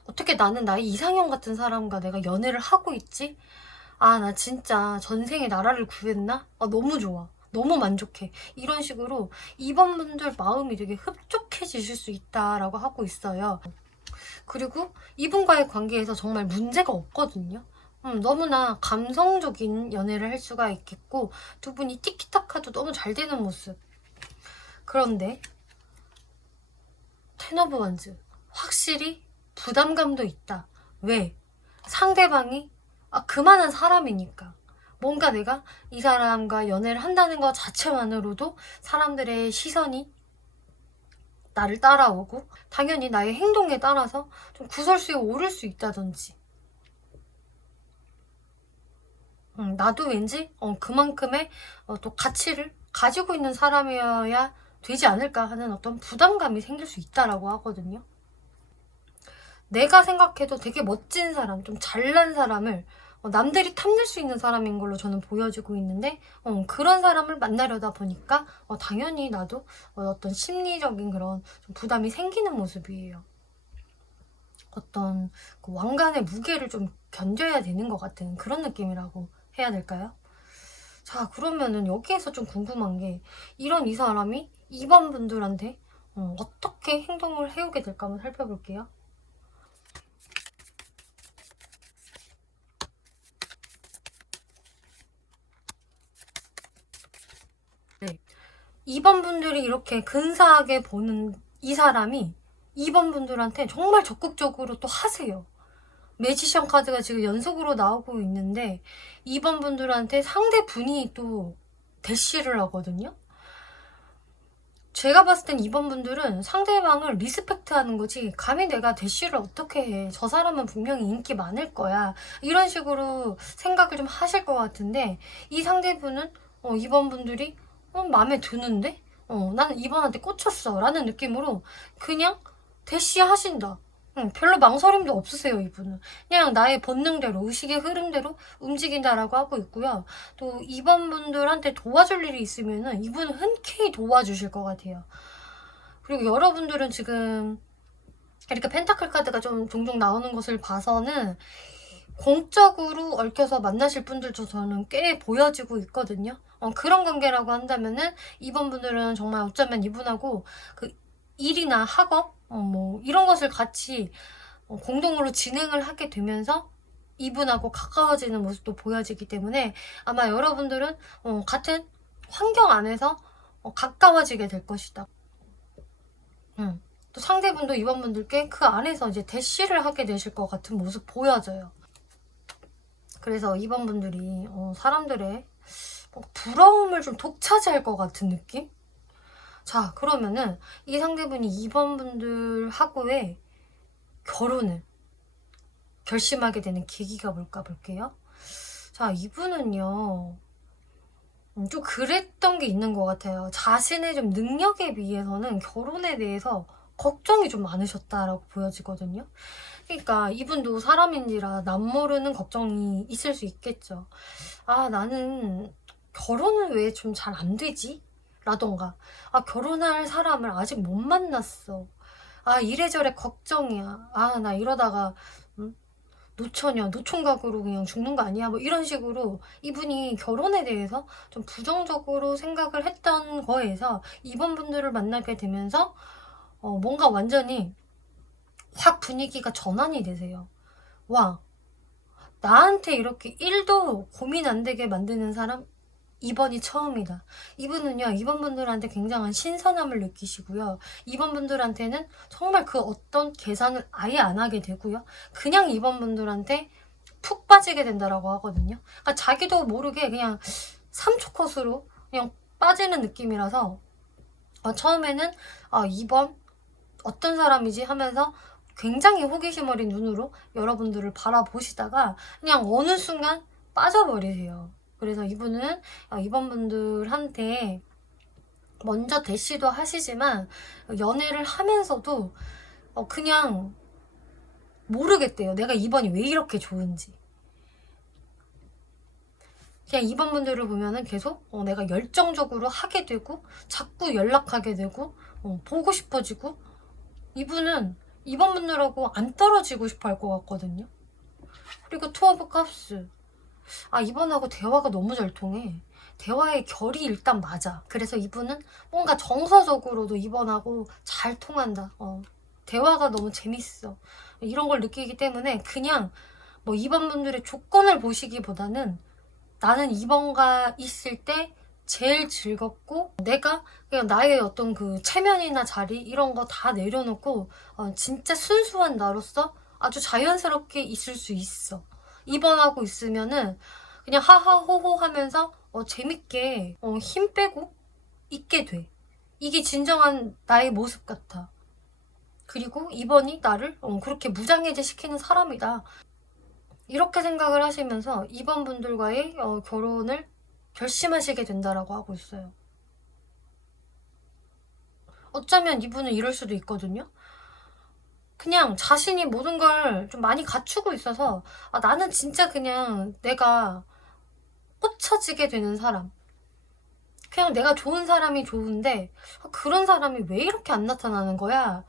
어떻게 나는 나의 이상형 같은 사람과 내가 연애를 하고 있지? 나 진짜 전생에 나라를 구했나? 너무 좋아. 너무 만족해. 이런 식으로 이번 분들 마음이 되게 흡족해지실 수 있다라고 하고 있어요. 그리고 이분과의 관계에서 정말 문제가 없거든요. 너무나 감성적인 연애를 할 수가 있겠고 두 분이 티키타카도 너무 잘 되는 모습. 그런데 텐 오브 원즈 확실히 부담감도 있다. 왜? 상대방이 그만한 사람이니까. 뭔가 내가 이 사람과 연애를 한다는 것 자체만으로도 사람들의 시선이 나를 따라오고 당연히 나의 행동에 따라서 좀 구설수에 오를 수 있다든지 나도 왠지 그만큼의 또 가치를 가지고 있는 사람이어야 되지 않을까 하는 어떤 부담감이 생길 수 있다라고 하거든요. 내가 생각해도 되게 멋진 사람, 좀 잘난 사람을 남들이 탐낼 수 있는 사람인 걸로 저는 보여지고 있는데 그런 사람을 만나려다 보니까 당연히 나도 어떤 심리적인 그런 좀 부담이 생기는 모습이에요. 어떤 그 왕관의 무게를 좀 견뎌야 되는 것 같은 그런 느낌이라고 해야 될까요? 자, 그러면은 여기에서 좀 궁금한 게 이런 이 사람이 2번 분들한테 어떻게 행동을 해오게 될까 한번 살펴볼게요. 네. 2번 분들이 이렇게 근사하게 보는 이 사람이 2번 분들한테 정말 적극적으로 또 하세요. 매지션 카드가 지금 연속으로 나오고 있는데 2번 분들한테 상대분이 또 대시를 하거든요. 제가 봤을 땐 2번 분들은 상대방을 리스펙트 하는 거지 감히 내가 대시를 어떻게 해. 저 사람은 분명히 인기 많을 거야. 이런 식으로 생각을 좀 하실 것 같은데 이 상대분은 2번 분들이 마음에 드는데? 나는 2번한테 꽂혔어 라는 느낌으로 그냥 대시하신다. 별로 망설임도 없으세요, 이분은. 그냥 나의 본능대로, 의식의 흐름대로 움직인다라고 하고 있고요. 또 2번 분들한테 도와줄 일이 있으면은 이분은 흔쾌히 도와주실 것 같아요. 그리고 여러분들은 지금 이렇게 펜타클 카드가 좀 종종 나오는 것을 봐서는 공적으로 얽혀서 만나실 분들도 저는 꽤 보여지고 있거든요. 그런 관계라고 한다면은 2번 분들은 정말 어쩌면 이분하고 그 일이나 학업 뭐 이런 것을 같이 공동으로 진행을 하게 되면서 이분하고 가까워지는 모습도 보여지기 때문에 아마 여러분들은 같은 환경 안에서 가까워지게 될 것이다. 또 상대분도 2번 분들께 그 안에서 이제 대시를 하게 되실 것 같은 모습 보여져요. 그래서 2번 분들이 사람들의 부러움을 좀 독차지할 것 같은 느낌? 자, 그러면은 이 상대분이 2번 분들하고의 결혼을 결심하게 되는 계기가 뭘까 볼게요. 자, 이분은요 좀 그랬던 게 있는 것 같아요. 자신의 좀 능력에 비해서는 결혼에 대해서 걱정이 좀 많으셨다라고 보여지거든요. 그러니까 이분도 사람인지라 남모르는 걱정이 있을 수 있겠죠. 나는 결혼은 왜 좀 잘 안 되지? 라던가 결혼할 사람을 아직 못 만났어. 이래저래 걱정이야. 나 이러다가 노처녀, 노총각으로 그냥 죽는 거 아니야? 뭐 이런 식으로 이분이 결혼에 대해서 좀 부정적으로 생각을 했던 거에서 이번 분들을 만나게 되면서 뭔가 완전히 확 분위기가 전환이 되세요. 와, 나한테 이렇게 1도 고민 안 되게 만드는 사람 2번이 처음이다. 이분은요, 2번 분들한테 굉장한 신선함을 느끼시고요. 2번 분들한테는 정말 그 어떤 계산을 아예 안 하게 되고요. 그냥 2번 분들한테 푹 빠지게 된다라고 하거든요. 그러니까 자기도 모르게 그냥 3초 컷으로 그냥 빠지는 느낌이라서 처음에는 2번 어떤 사람이지 하면서 굉장히 호기심 어린 눈으로 여러분들을 바라보시다가 그냥 어느 순간 빠져버리세요. 그래서 이분은 이번 분들한테 먼저 대시도 하시지만 연애를 하면서도 그냥 모르겠대요. 내가 2번이 왜 이렇게 좋은지. 그냥 2번 분들을 보면은 계속 내가 열정적으로 하게 되고 자꾸 연락하게 되고 보고 싶어지고 이분은 2번 분들하고 안 떨어지고 싶어 할 것 같거든요. 그리고 투어 오브 컵스. 이번하고 대화가 너무 잘 통해. 대화의 결이 일단 맞아. 그래서 이분은 뭔가 정서적으로도 이번하고 잘 통한다. 대화가 너무 재밌어. 이런 걸 느끼기 때문에 그냥 뭐 2번 분들의 조건을 보시기보다는 나는 2번과 있을 때 제일 즐겁고 내가 그냥 나의 어떤 그 체면이나 자리 이런 거 다 내려놓고 진짜 순수한 나로서 아주 자연스럽게 있을 수 있어. 2번하고 있으면은 그냥 하하호호 하면서 재밌게 힘 빼고 있게 돼. 이게 진정한 나의 모습 같아. 그리고 2번이 나를 그렇게 무장해제 시키는 사람이다. 이렇게 생각을 하시면서 2번 분들과의 결혼을 결심하시게 된다라고 하고 있어요. 어쩌면 이분은 이럴 수도 있거든요. 그냥 자신이 모든 걸 좀 많이 갖추고 있어서 나는 진짜 그냥 내가 꽂혀지게 되는 사람. 그냥 내가 좋은 사람이 좋은데 그런 사람이 왜 이렇게 안 나타나는 거야?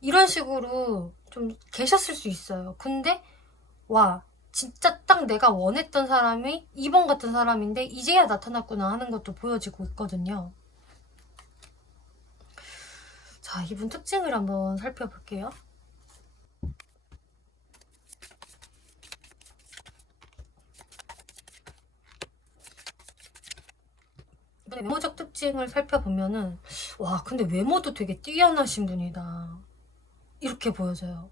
이런 식으로 좀 계셨을 수 있어요. 근데 와 진짜 딱 내가 원했던 사람이 2번 같은 사람인데 이제야 나타났구나 하는 것도 보여지고 있거든요. 자, 이분 특징을 한번 살펴볼게요. 이분의 외모적 특징을 살펴보면은 와 근데 외모도 되게 뛰어나신 분이다 이렇게 보여져요.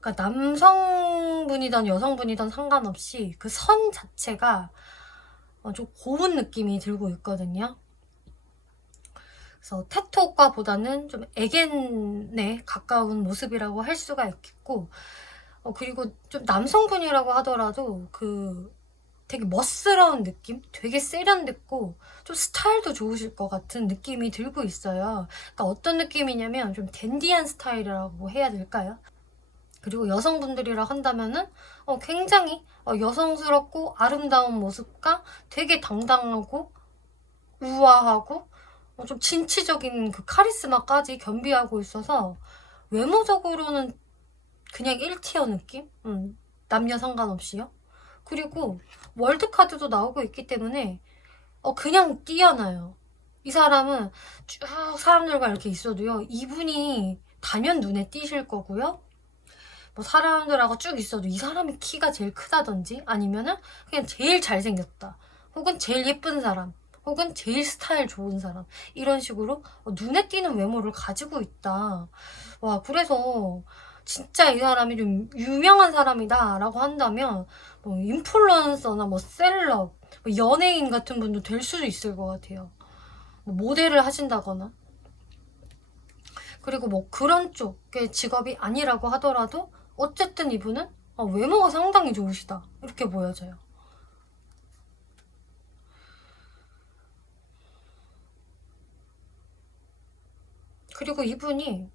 그러니까 남성분이든 여성분이든 상관없이 그 선 자체가 좀 고운 느낌이 들고 있거든요. 그래서 테토과보다는 좀 애견에 가까운 모습이라고 할 수가 있겠고 그리고 좀 남성분이라고 하더라도 그 되게 멋스러운 느낌? 되게 세련됐고 좀 스타일도 좋으실 것 같은 느낌이 들고 있어요. 그러니까 어떤 느낌이냐면 좀 댄디한 스타일이라고 해야 될까요? 그리고 여성분들이라 한다면은 굉장히 여성스럽고 아름다운 모습과 되게 당당하고 우아하고 좀 진취적인 그 카리스마까지 겸비하고 있어서 외모적으로는 그냥 1티어 느낌? 남녀 상관없이요. 그리고 월드카드도 나오고 있기 때문에 그냥 뛰어나요. 이 사람은 쭉 사람들과 이렇게 있어도요. 이분이 단연 눈에 띄실 거고요. 뭐 사람들하고 쭉 있어도 이 사람이 키가 제일 크다든지 아니면은 그냥 제일 잘생겼다. 혹은 제일 예쁜 사람. 혹은 제일 스타일 좋은 사람. 이런 식으로 눈에 띄는 외모를 가지고 있다. 와, 그래서 진짜 이 사람이 좀 유명한 사람이다 라고 한다면 뭐 인플루언서나 뭐 셀럽, 뭐 연예인 같은 분도 될 수도 있을 것 같아요. 뭐 모델을 하신다거나. 그리고 뭐 그런 쪽의 직업이 아니라고 하더라도 어쨌든 이분은 외모가 상당히 좋으시다 이렇게 보여져요. 그리고 이분이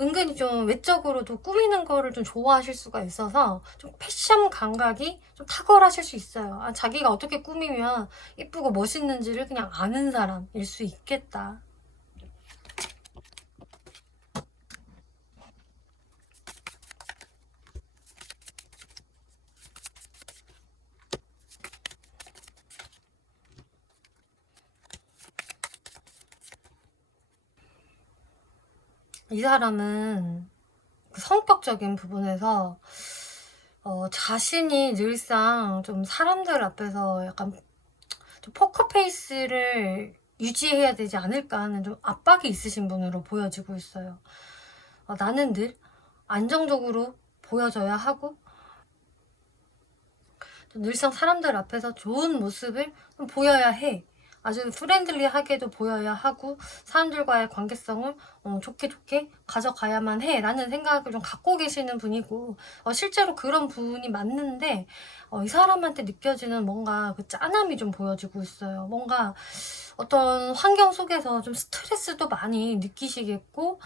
은근히 좀 외적으로도 꾸미는 거를 좀 좋아하실 수가 있어서 좀 패션 감각이 좀 탁월하실 수 있어요. 자기가 어떻게 꾸미면 예쁘고 멋있는지를 그냥 아는 사람일 수 있겠다. 이 사람은 그 성격적인 부분에서 자신이 늘상 좀 사람들 앞에서 약간 좀 포커페이스를 유지해야 되지 않을까 하는 좀 압박이 있으신 분으로 보여지고 있어요. 나는 늘 안정적으로 보여져야 하고 늘상 사람들 앞에서 좋은 모습을 좀 보여야 해. 아주 프렌들리하게도 보여야 하고 사람들과의 관계성을 좋게 좋게 가져가야만 해 라는 생각을 좀 갖고 계시는 분이고 실제로 그런 분이 맞는데 이 사람한테 느껴지는 뭔가 그 짠함이 좀 보여지고 있어요. 뭔가 어떤 환경 속에서 좀 스트레스도 많이 느끼시겠고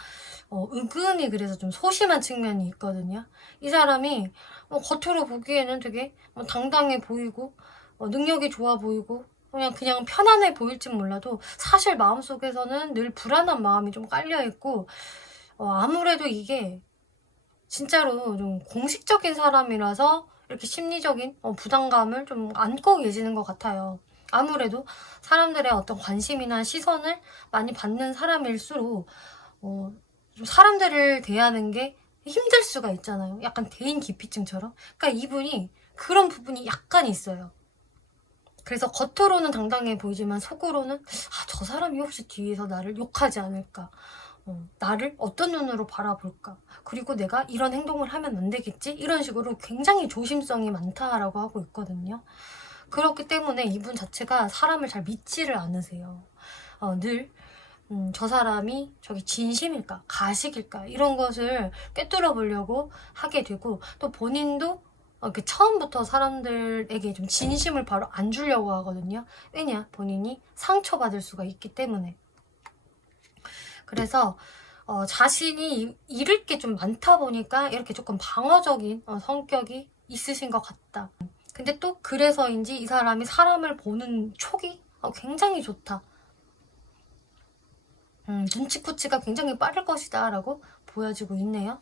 은근히 그래서 좀 소심한 측면이 있거든요. 이 사람이 겉으로 보기에는 되게 당당해 보이고 능력이 좋아 보이고 그냥 편안해 보일지 몰라도 사실 마음속에서는 늘 불안한 마음이 좀 깔려있고 아무래도 이게 진짜로 좀 공식적인 사람이라서 이렇게 심리적인 부담감을 좀 안고 계시는 것 같아요. 아무래도 사람들의 어떤 관심이나 시선을 많이 받는 사람일수록 좀 사람들을 대하는 게 힘들 수가 있잖아요. 약간 대인 기피증처럼. 그러니까 이분이 그런 부분이 약간 있어요. 그래서 겉으로는 당당해 보이지만 속으로는 저 사람이 혹시 뒤에서 나를 욕하지 않을까, 나를 어떤 눈으로 바라볼까, 그리고 내가 이런 행동을 하면 안 되겠지, 이런 식으로 굉장히 조심성이 많다라고 하고 있거든요. 그렇기 때문에 이분 자체가 사람을 잘 믿지를 않으세요. 늘 저 사람이 저기 진심일까 가식일까 이런 것을 꿰뚫어 보려고 하게 되고, 또 본인도 처음부터 사람들에게 좀 진심을 바로 안 주려고 하거든요. 왜냐? 본인이 상처받을 수가 있기 때문에. 그래서 자신이 잃을 게 좀 많다 보니까 이렇게 조금 방어적인 성격이 있으신 것 같다. 근데 또 그래서인지 이 사람이 사람을 보는 촉이 굉장히 좋다. 눈치코치가 굉장히 빠를 것이다 라고 보여지고 있네요.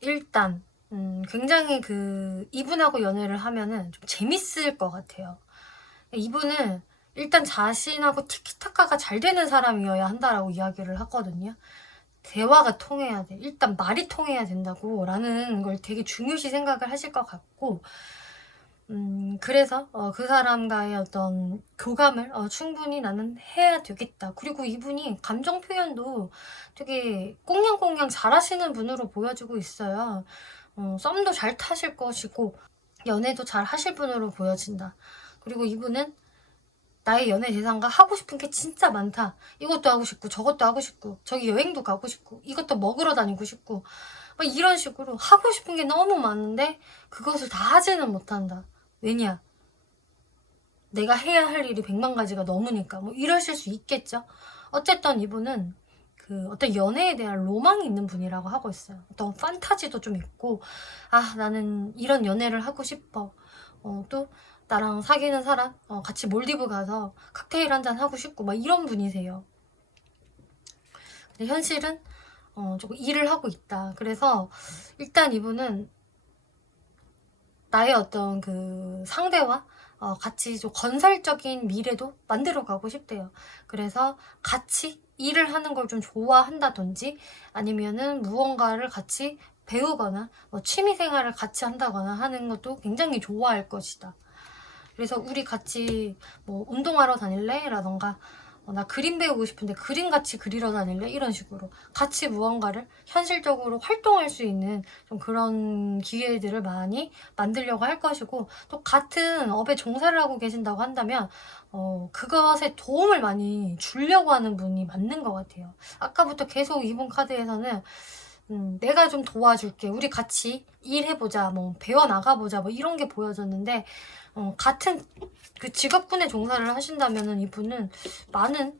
일단 굉장히 이분하고 연애를 하면은 좀 재밌을 것 같아요. 이분은 일단 자신하고 티키타카가 잘 되는 사람이어야 한다라고 이야기를 하거든요. 대화가 통해야 돼. 일단 말이 통해야 된다고 라는 걸 되게 중요시 생각을 하실 것 같고, 그래서 그 사람과의 어떤 교감을 충분히 나는 해야 되겠다. 그리고 이분이 감정 표현도 되게 꽁냥꽁냥 잘하시는 분으로 보여지고 있어요. 썸도 잘 타실 것이고 연애도 잘 하실 분으로 보여진다. 그리고 이분은 나의 연애 대상과 하고 싶은 게 진짜 많다. 이것도 하고 싶고 저것도 하고 싶고 저기 여행도 가고 싶고 이것도 먹으러 다니고 싶고 막 이런 식으로 하고 싶은 게 너무 많은데 그것을 다 하지는 못한다. 왜냐? 내가 해야 할 일이 100만 가지가 넘으니까. 뭐 이러실 수 있겠죠. 어쨌든 이분은 어떤 연애에 대한 로망이 있는 분이라고 하고 있어요. 어떤 판타지도 좀 있고, 나는 이런 연애를 하고 싶어. 또 나랑 사귀는 사람 같이 몰디브 가서 칵테일 한잔 하고 싶고 막 이런 분이세요. 근데 현실은 조금 일을 하고 있다. 그래서 일단 이분은 나의 어떤 상대와 같이 좀 건설적인 미래도 만들어 가고 싶대요. 그래서 같이 일을 하는 걸 좀 좋아한다든지 아니면은 무언가를 같이 배우거나 뭐 취미 생활을 같이 한다거나 하는 것도 굉장히 좋아할 것이다. 그래서 우리 같이 뭐 운동하러 다닐래? 라던가 나 그림 배우고 싶은데 그림 같이 그리러 다닐래? 이런 식으로 같이 무언가를 현실적으로 활동할 수 있는 좀 그런 기회들을 많이 만들려고 할 것이고, 또 같은 업에 종사를 하고 계신다고 한다면 그것에 도움을 많이 주려고 하는 분이 맞는 것 같아요. 아까부터 계속 이번 카드에서는 내가 좀 도와줄게, 우리 같이 일해보자, 뭐 배워나가보자 뭐 이런 게 보여졌는데, 같은 직업군에 종사를 하신다면은 이분은 많은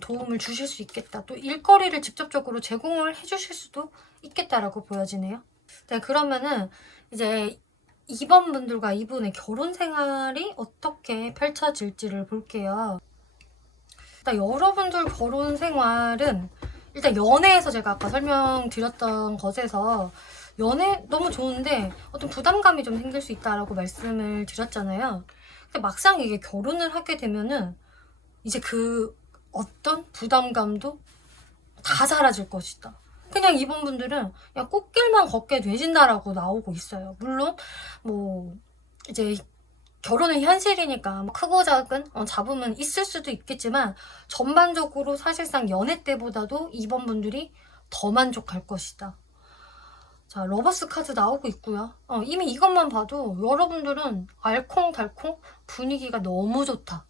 도움을 주실 수 있겠다. 또 일거리를 직접적으로 제공을 해주실 수도 있겠다라고 보여지네요. 네, 그러면은 이제 2번 분들과 이분의 결혼 생활이 어떻게 펼쳐질지를 볼게요. 일단 여러분들 결혼 생활은 일단 연애에서 제가 아까 설명드렸던 것에서 연애 너무 좋은데 어떤 부담감이 좀 생길 수 있다라고 말씀을 드렸잖아요. 근데 막상 이게 결혼을 하게 되면은 이제 어떤 부담감도 다 사라질 것이다. 그냥 이번 분들은 그냥 꽃길만 걷게 되신다라고 나오고 있어요. 물론 뭐 이제 결혼은 현실이니까 크고 작은 잡음은 있을 수도 있겠지만 전반적으로 사실상 연애 때보다도 이번 분들이 더 만족할 것이다. 자, 러버스 카드 나오고 있고요. 이미 이것만 봐도 여러분들은 알콩달콩 분위기가 너무 좋다.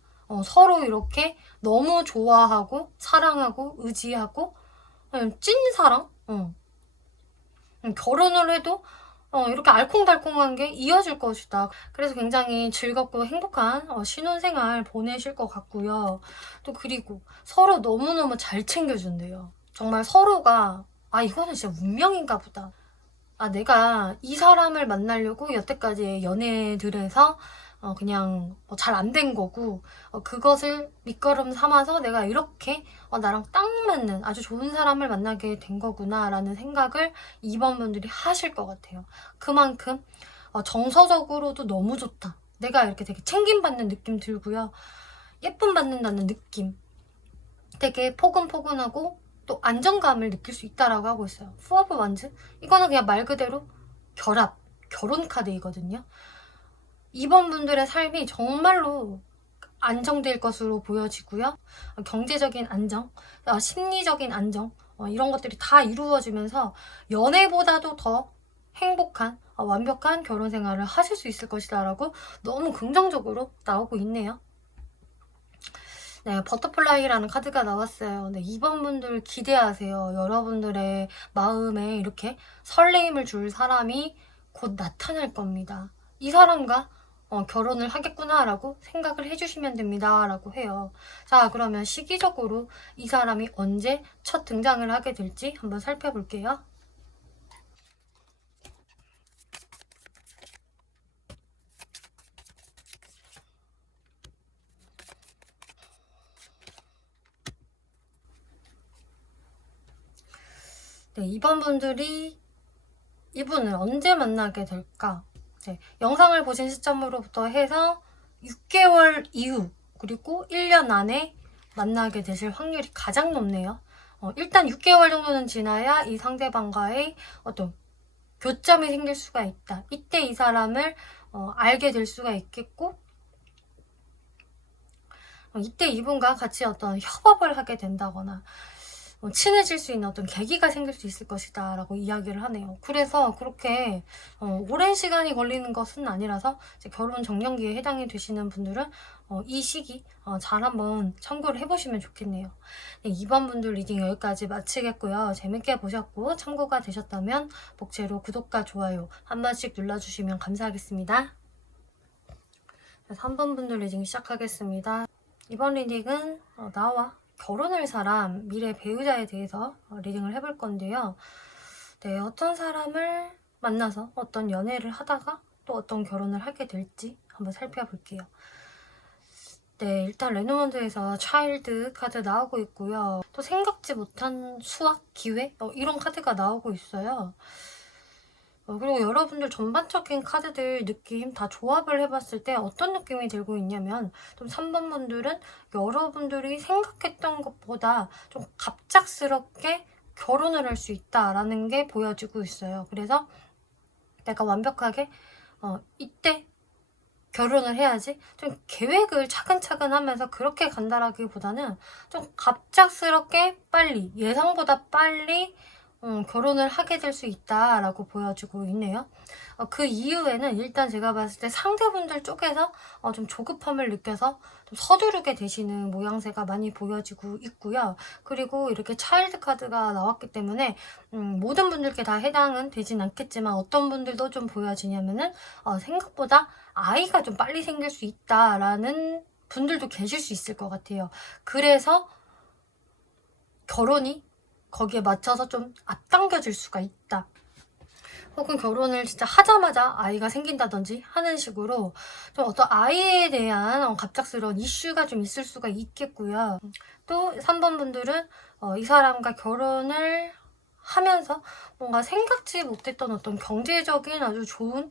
서로 이렇게 너무 좋아하고 사랑하고 의지하고 찐사랑? 결혼을 해도 이렇게 알콩달콩한 게 이어질 것이다. 그래서 굉장히 즐겁고 행복한 신혼생활 보내실 것 같고요. 또 그리고 서로 너무너무 잘 챙겨준대요. 정말 서로가 이거는 진짜 운명인가 보다. 내가 이 사람을 만나려고 여태까지의 연애들에서 그냥 잘 안 된 거고 그것을 밑거름 삼아서 내가 이렇게 나랑 딱 맞는 아주 좋은 사람을 만나게 된 거구나 라는 생각을 2번 분들이 하실 것 같아요. 그만큼 정서적으로도 너무 좋다. 내가 이렇게 되게 챙김받는 느낌 들고요. 예쁨 받는다는 느낌. 되게 포근포근하고 또 안정감을 느낄 수 있다라고 하고 있어요. 푸어브 완즈? 이거는 그냥 말 그대로 결합, 결혼 카드이거든요. 이번 분들의 삶이 정말로 안정될 것으로 보여지고요. 경제적인 안정, 심리적인 안정, 이런 것들이 다 이루어지면서 연애보다도 더 행복한, 완벽한 결혼 생활을 하실 수 있을 것이다 라고 너무 긍정적으로 나오고 있네요. 네, 버터플라이라는 카드가 나왔어요. 네, 이번 분들 기대하세요. 여러분들의 마음에 이렇게 설레임을 줄 사람이 곧 나타날 겁니다. 이 사람과 결혼을 하겠구나라고 생각을 해주시면 됩니다. 라고 해요. 자, 그러면 시기적으로 이 사람이 언제 첫 등장을 하게 될지 한번 살펴볼게요. 네, 이번 분들이 이분을 언제 만나게 될까? 네, 영상을 보신 시점으로부터 해서 6개월 이후 그리고 1년 안에 만나게 되실 확률이 가장 높네요. 일단 6개월 정도는 지나야 이 상대방과의 어떤 교점이 생길 수가 있다. 이때 이 사람을 알게 될 수가 있겠고 이때 이분과 같이 어떤 협업을 하게 된다거나 친해질 수 있는 어떤 계기가 생길 수 있을 것이다 라고 이야기를 하네요. 그래서 그렇게 오랜 시간이 걸리는 것은 아니라서 이제 결혼 정년기에 해당이 되시는 분들은 이 시기 잘 한번 참고를 해보시면 좋겠네요. 네, 이번 분들 리딩 여기까지 마치겠고요. 재밌게 보셨고 참고가 되셨다면 복제로 구독과 좋아요 한 번씩 눌러주시면 감사하겠습니다. 3번 분들 리딩 시작하겠습니다. 이번 리딩은 나와 결혼할 사람, 미래 배우자에 대해서 리딩을 해볼 건데요. 네, 어떤 사람을 만나서 어떤 연애를 하다가 또 어떤 결혼을 하게 될지 한번 살펴볼게요. 네, 일단 레노먼드에서 차일드 카드 나오고 있고요. 또 생각지 못한 수학, 기회 이런 카드가 나오고 있어요. 그리고 여러분들 전반적인 카드들 느낌 다 조합을 해봤을 때 어떤 느낌이 들고 있냐면 좀 3번 분들은 여러분들이 생각했던 것보다 좀 갑작스럽게 결혼을 할 수 있다라는 게 보여지고 있어요. 그래서 내가 완벽하게 이때 결혼을 해야지 좀 계획을 차근차근 하면서 그렇게 간다라기보다는 좀 갑작스럽게 빨리 예상보다 빨리 결혼을 하게 될 수 있다라고 보여주고 있네요. 그 이후에는 일단 제가 봤을 때 상대분들 쪽에서 좀 조급함을 느껴서 좀 서두르게 되시는 모양새가 많이 보여지고 있고요. 그리고 이렇게 차일드 카드가 나왔기 때문에 모든 분들께 다 해당은 되진 않겠지만 어떤 분들도 좀 보여지냐면은 생각보다 아이가 좀 빨리 생길 수 있다라는 분들도 계실 수 있을 것 같아요. 그래서 결혼이 거기에 맞춰서 좀 앞당겨질 수가 있다. 혹은 결혼을 진짜 하자마자 아이가 생긴다든지 하는 식으로 좀 어떤 아이에 대한 갑작스러운 이슈가 좀 있을 수가 있겠고요. 또 3번 분들은 이 사람과 결혼을 하면서 뭔가 생각지 못했던 어떤 경제적인 아주 좋은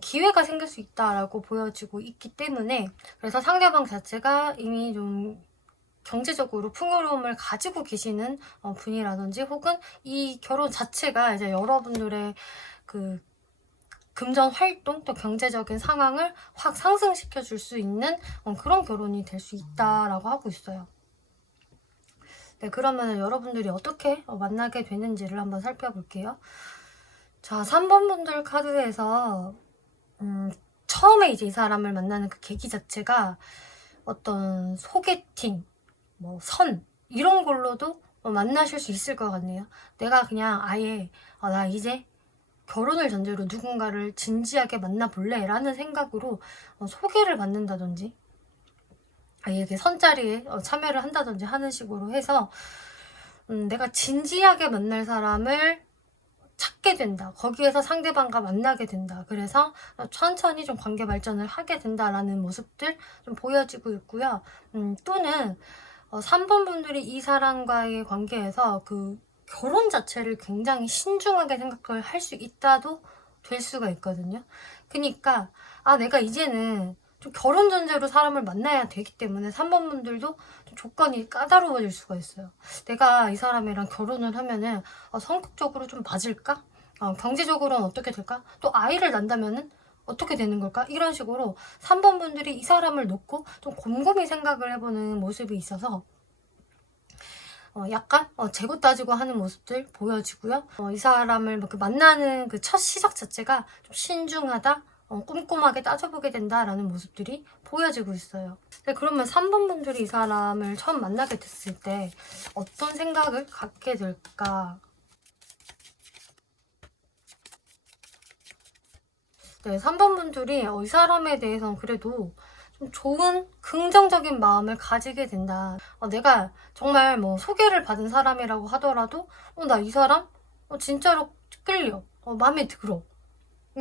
기회가 생길 수 있다라고 보여지고 있기 때문에 그래서 상대방 자체가 이미 좀 경제적으로 풍요로움을 가지고 계시는 분이라든지 혹은 이 결혼 자체가 이제 여러분들의 그 금전 활동 또 경제적인 상황을 확 상승시켜 줄 수 있는 그런 결혼이 될 수 있다라고 하고 있어요. 네, 그러면 여러분들이 어떻게 만나게 되는지를 한번 살펴볼게요. 자, 3번 분들 카드에서 처음에 이제 이 사람을 만나는 그 계기 자체가 어떤 소개팅 선 이런 걸로도 만나실 수 있을 것 같네요. 내가 그냥 아예 나 이제 결혼을 전제로 누군가를 진지하게 만나볼래 라는 생각으로 소개를 받는다든지 아예 선자리에 참여를 한다든지 하는 식으로 해서 내가 진지하게 만날 사람을 찾게 된다. 거기에서 상대방과 만나게 된다. 그래서 천천히 좀 관계 발전을 하게 된다라는 모습들 좀 보여지고 있고요. 또는 3번 분들이 이 사람과의 관계에서 그 결혼 자체를 굉장히 신중하게 생각을 할 수 있다도 될 수가 있거든요. 그러니까 내가 이제는 좀 결혼 전제로 사람을 만나야 되기 때문에 3번 분들도 좀 조건이 까다로워질 수가 있어요. 내가 이 사람이랑 결혼을 하면은 성격적으로 좀 맞을까? 경제적으로는 어떻게 될까? 또 아이를 낳는다면은 어떻게 되는 걸까? 이런 식으로 3번 분들이 이 사람을 놓고 좀 곰곰이 생각을 해보는 모습이 있어서 약간 재고 따지고 하는 모습들 보여지고요. 이 사람을 만나는 그 첫 시작 자체가 좀 신중하다, 꼼꼼하게 따져보게 된다라는 모습들이 보여지고 있어요. 네, 그러면 3번 분들이 이 사람을 처음 만나게 됐을 때 어떤 생각을 갖게 될까? 네, 3번 분들이 이 사람에 대해서는 그래도 좀 좋은 긍정적인 마음을 가지게 된다. 내가 정말 뭐 소개를 받은 사람이라고 하더라도 나 이 사람 진짜로 끌려, 마음에 들어.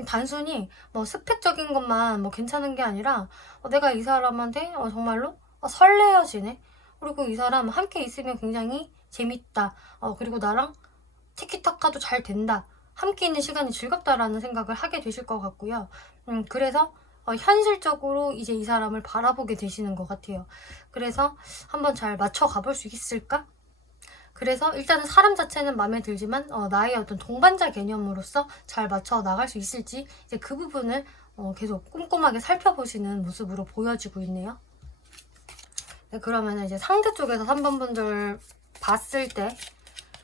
단순히 뭐 스펙적인 것만 뭐 괜찮은 게 아니라 내가 이 사람한테 정말로 설레어지네. 그리고 이 사람 함께 있으면 굉장히 재밌다. 그리고 나랑 티키타카도 잘 된다. 함께 있는 시간이 즐겁다라는 생각을 하게 되실 것 같고요. 그래서 현실적으로 이제 이 사람을 바라보게 되시는 것 같아요. 그래서 한번 잘 맞춰 가볼 수 있을까? 그래서 일단은 사람 자체는 마음에 들지만 나의 어떤 동반자 개념으로서 잘 맞춰 나갈 수 있을지 이제 그 부분을 계속 꼼꼼하게 살펴보시는 모습으로 보여지고 있네요. 네, 그러면 이제 상대 쪽에서 3번 분들 봤을 때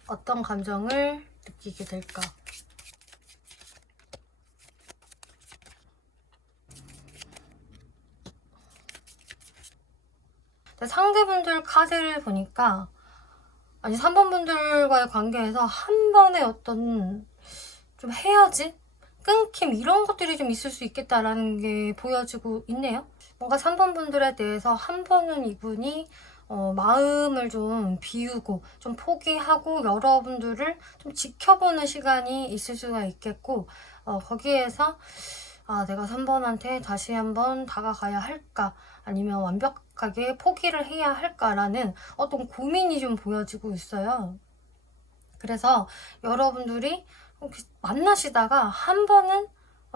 어떤 감정을 느끼게 될까? 상대분들 카드를 보니까 3번 분들과의 관계에서 한 번의 어떤 좀 헤어짐? 끊김 이런 것들이 좀 있을 수 있겠다라는 게 보여지고 있네요. 뭔가 3번 분들에 대해서 한 번은 이분이 마음을 좀 비우고 좀 포기하고 여러분들을 좀 지켜보는 시간이 있을 수가 있겠고 거기에서 내가 3번한테 다시 한번 다가가야 할까 아니면 완벽하게 포기를 해야 할까라는 어떤 고민이 좀 보여지고 있어요. 그래서 여러분들이 만나시다가 한 번은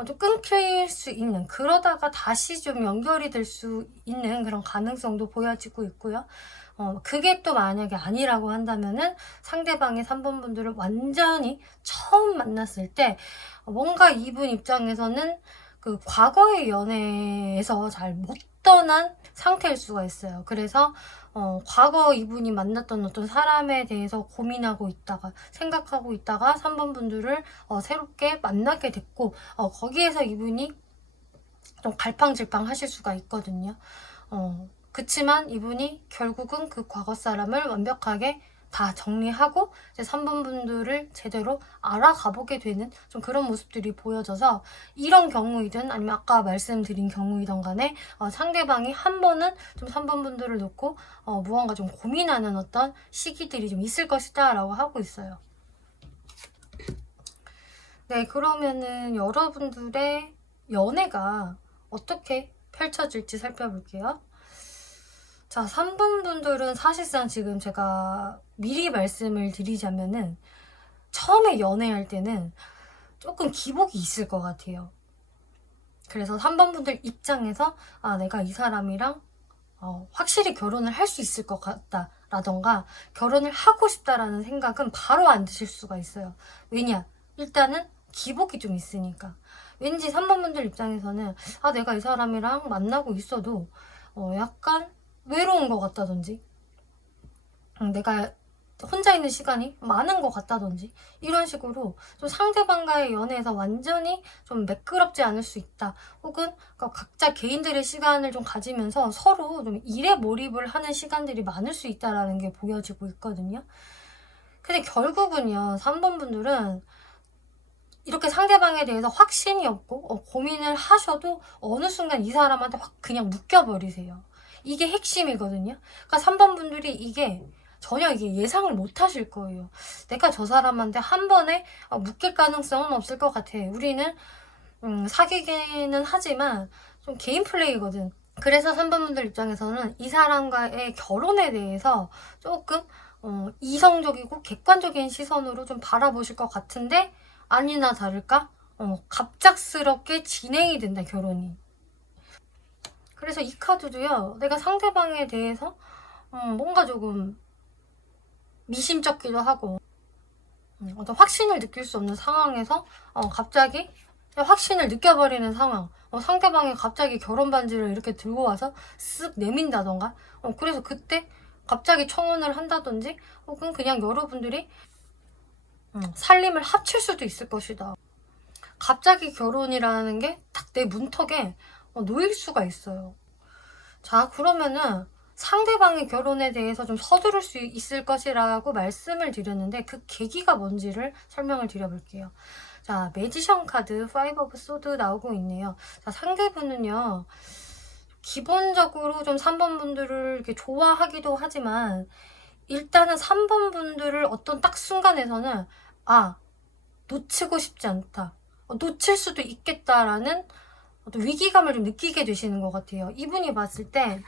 좀 끊길 수 있는, 그러다가 다시 좀 연결이 될 수 있는 그런 가능성도 보여지고 있고요. 그게 또 만약에 아니라고 한다면은 상대방의 3번 분들을 완전히 처음 만났을 때 뭔가 이분 입장에서는 그 과거의 연애에서 잘 못 떠난 상태일 수가 있어요. 그래서 과거 이분이 만났던 어떤 사람에 대해서 고민하고 있다가 생각하고 있다가 3번 분들을 새롭게 만나게 됐고 거기에서 이분이 좀 갈팡질팡 하실 수가 있거든요. 그치만 이분이 결국은 그 과거 사람을 완벽하게 다 정리하고 이제 3번 분들을 제대로 알아가보게 되는 좀 그런 모습들이 보여져서 이런 경우이든 아니면 아까 말씀드린 경우이든 간에 상대방이 한 번은 좀 3번 분들을 놓고 무언가 좀 고민하는 어떤 시기들이 좀 있을 것이다 라고 하고 있어요. 네, 그러면은 여러분들의 연애가 어떻게 펼쳐질지 살펴볼게요. 자, 3번 분들은 사실상 지금 제가 미리 말씀을 드리자면은 처음에 연애할 때는 조금 기복이 있을 것 같아요. 그래서 3번 분들 입장에서 내가 이 사람이랑 확실히 결혼을 할 수 있을 것 같다 라던가 결혼을 하고 싶다라는 생각은 바로 안 드실 수가 있어요. 왜냐? 일단은 기복이 좀 있으니까. 왠지 3번 분들 입장에서는 내가 이 사람이랑 만나고 있어도 약간 외로운 것 같다든지 내가 혼자 있는 시간이 많은 것 같다든지 이런 식으로 좀 상대방과의 연애에서 완전히 좀 매끄럽지 않을 수 있다. 혹은 각자 개인들의 시간을 좀 가지면서 서로 좀 일에 몰입을 하는 시간들이 많을 수 있다는 게 보여지고 있거든요. 근데 결국은요 3번 분들은 이렇게 상대방에 대해서 확신이 없고 고민을 하셔도 어느 순간 이 사람한테 확 그냥 묶여버리세요. 이게 핵심이거든요. 그러니까 3번 분들이 이게 전혀 이게 예상을 못 하실 거예요. 내가 저 사람한테 한 번에 묶일 가능성은 없을 것 같아. 우리는 사귀기는 하지만 좀 개인 플레이거든. 그래서 3번 분들 입장에서는 이 사람과의 결혼에 대해서 조금 이성적이고 객관적인 시선으로 좀 바라보실 것 같은데 아니나 다를까 갑작스럽게 진행이 된다, 결혼이. 그래서 이 카드도요, 내가 상대방에 대해서 뭔가 조금 미심쩍기도 하고 어떤 확신을 느낄 수 없는 상황에서 갑자기 확신을 느껴버리는 상황. 상대방이 갑자기 결혼 반지를 이렇게 들고 와서 쓱 내민다던가. 그래서 그때 갑자기 청혼을 한다든지, 혹은 그냥 여러분들이 살림을 합칠 수도 있을 것이다. 갑자기 결혼이라는 게 딱 내 문턱에 놓일 수가 있어요. 자, 그러면은 상대방의 결혼에 대해서 좀 서두를 수 있을 것이라고 말씀을 드렸는데, 그 계기가 뭔지를 설명을 드려볼게요. 자, 매지션 카드 5 오브 소드 나오고 있네요. 자, 상대분은요, 기본적으로 좀 3번 분들을 이렇게 좋아하기도 하지만, 일단은 3번 분들을 어떤 딱 순간에서는 놓치고 싶지 않다, 놓칠 수도 있겠다라는 어떤 위기감을 좀 느끼게 되시는 것 같아요. 이분이 봤을 때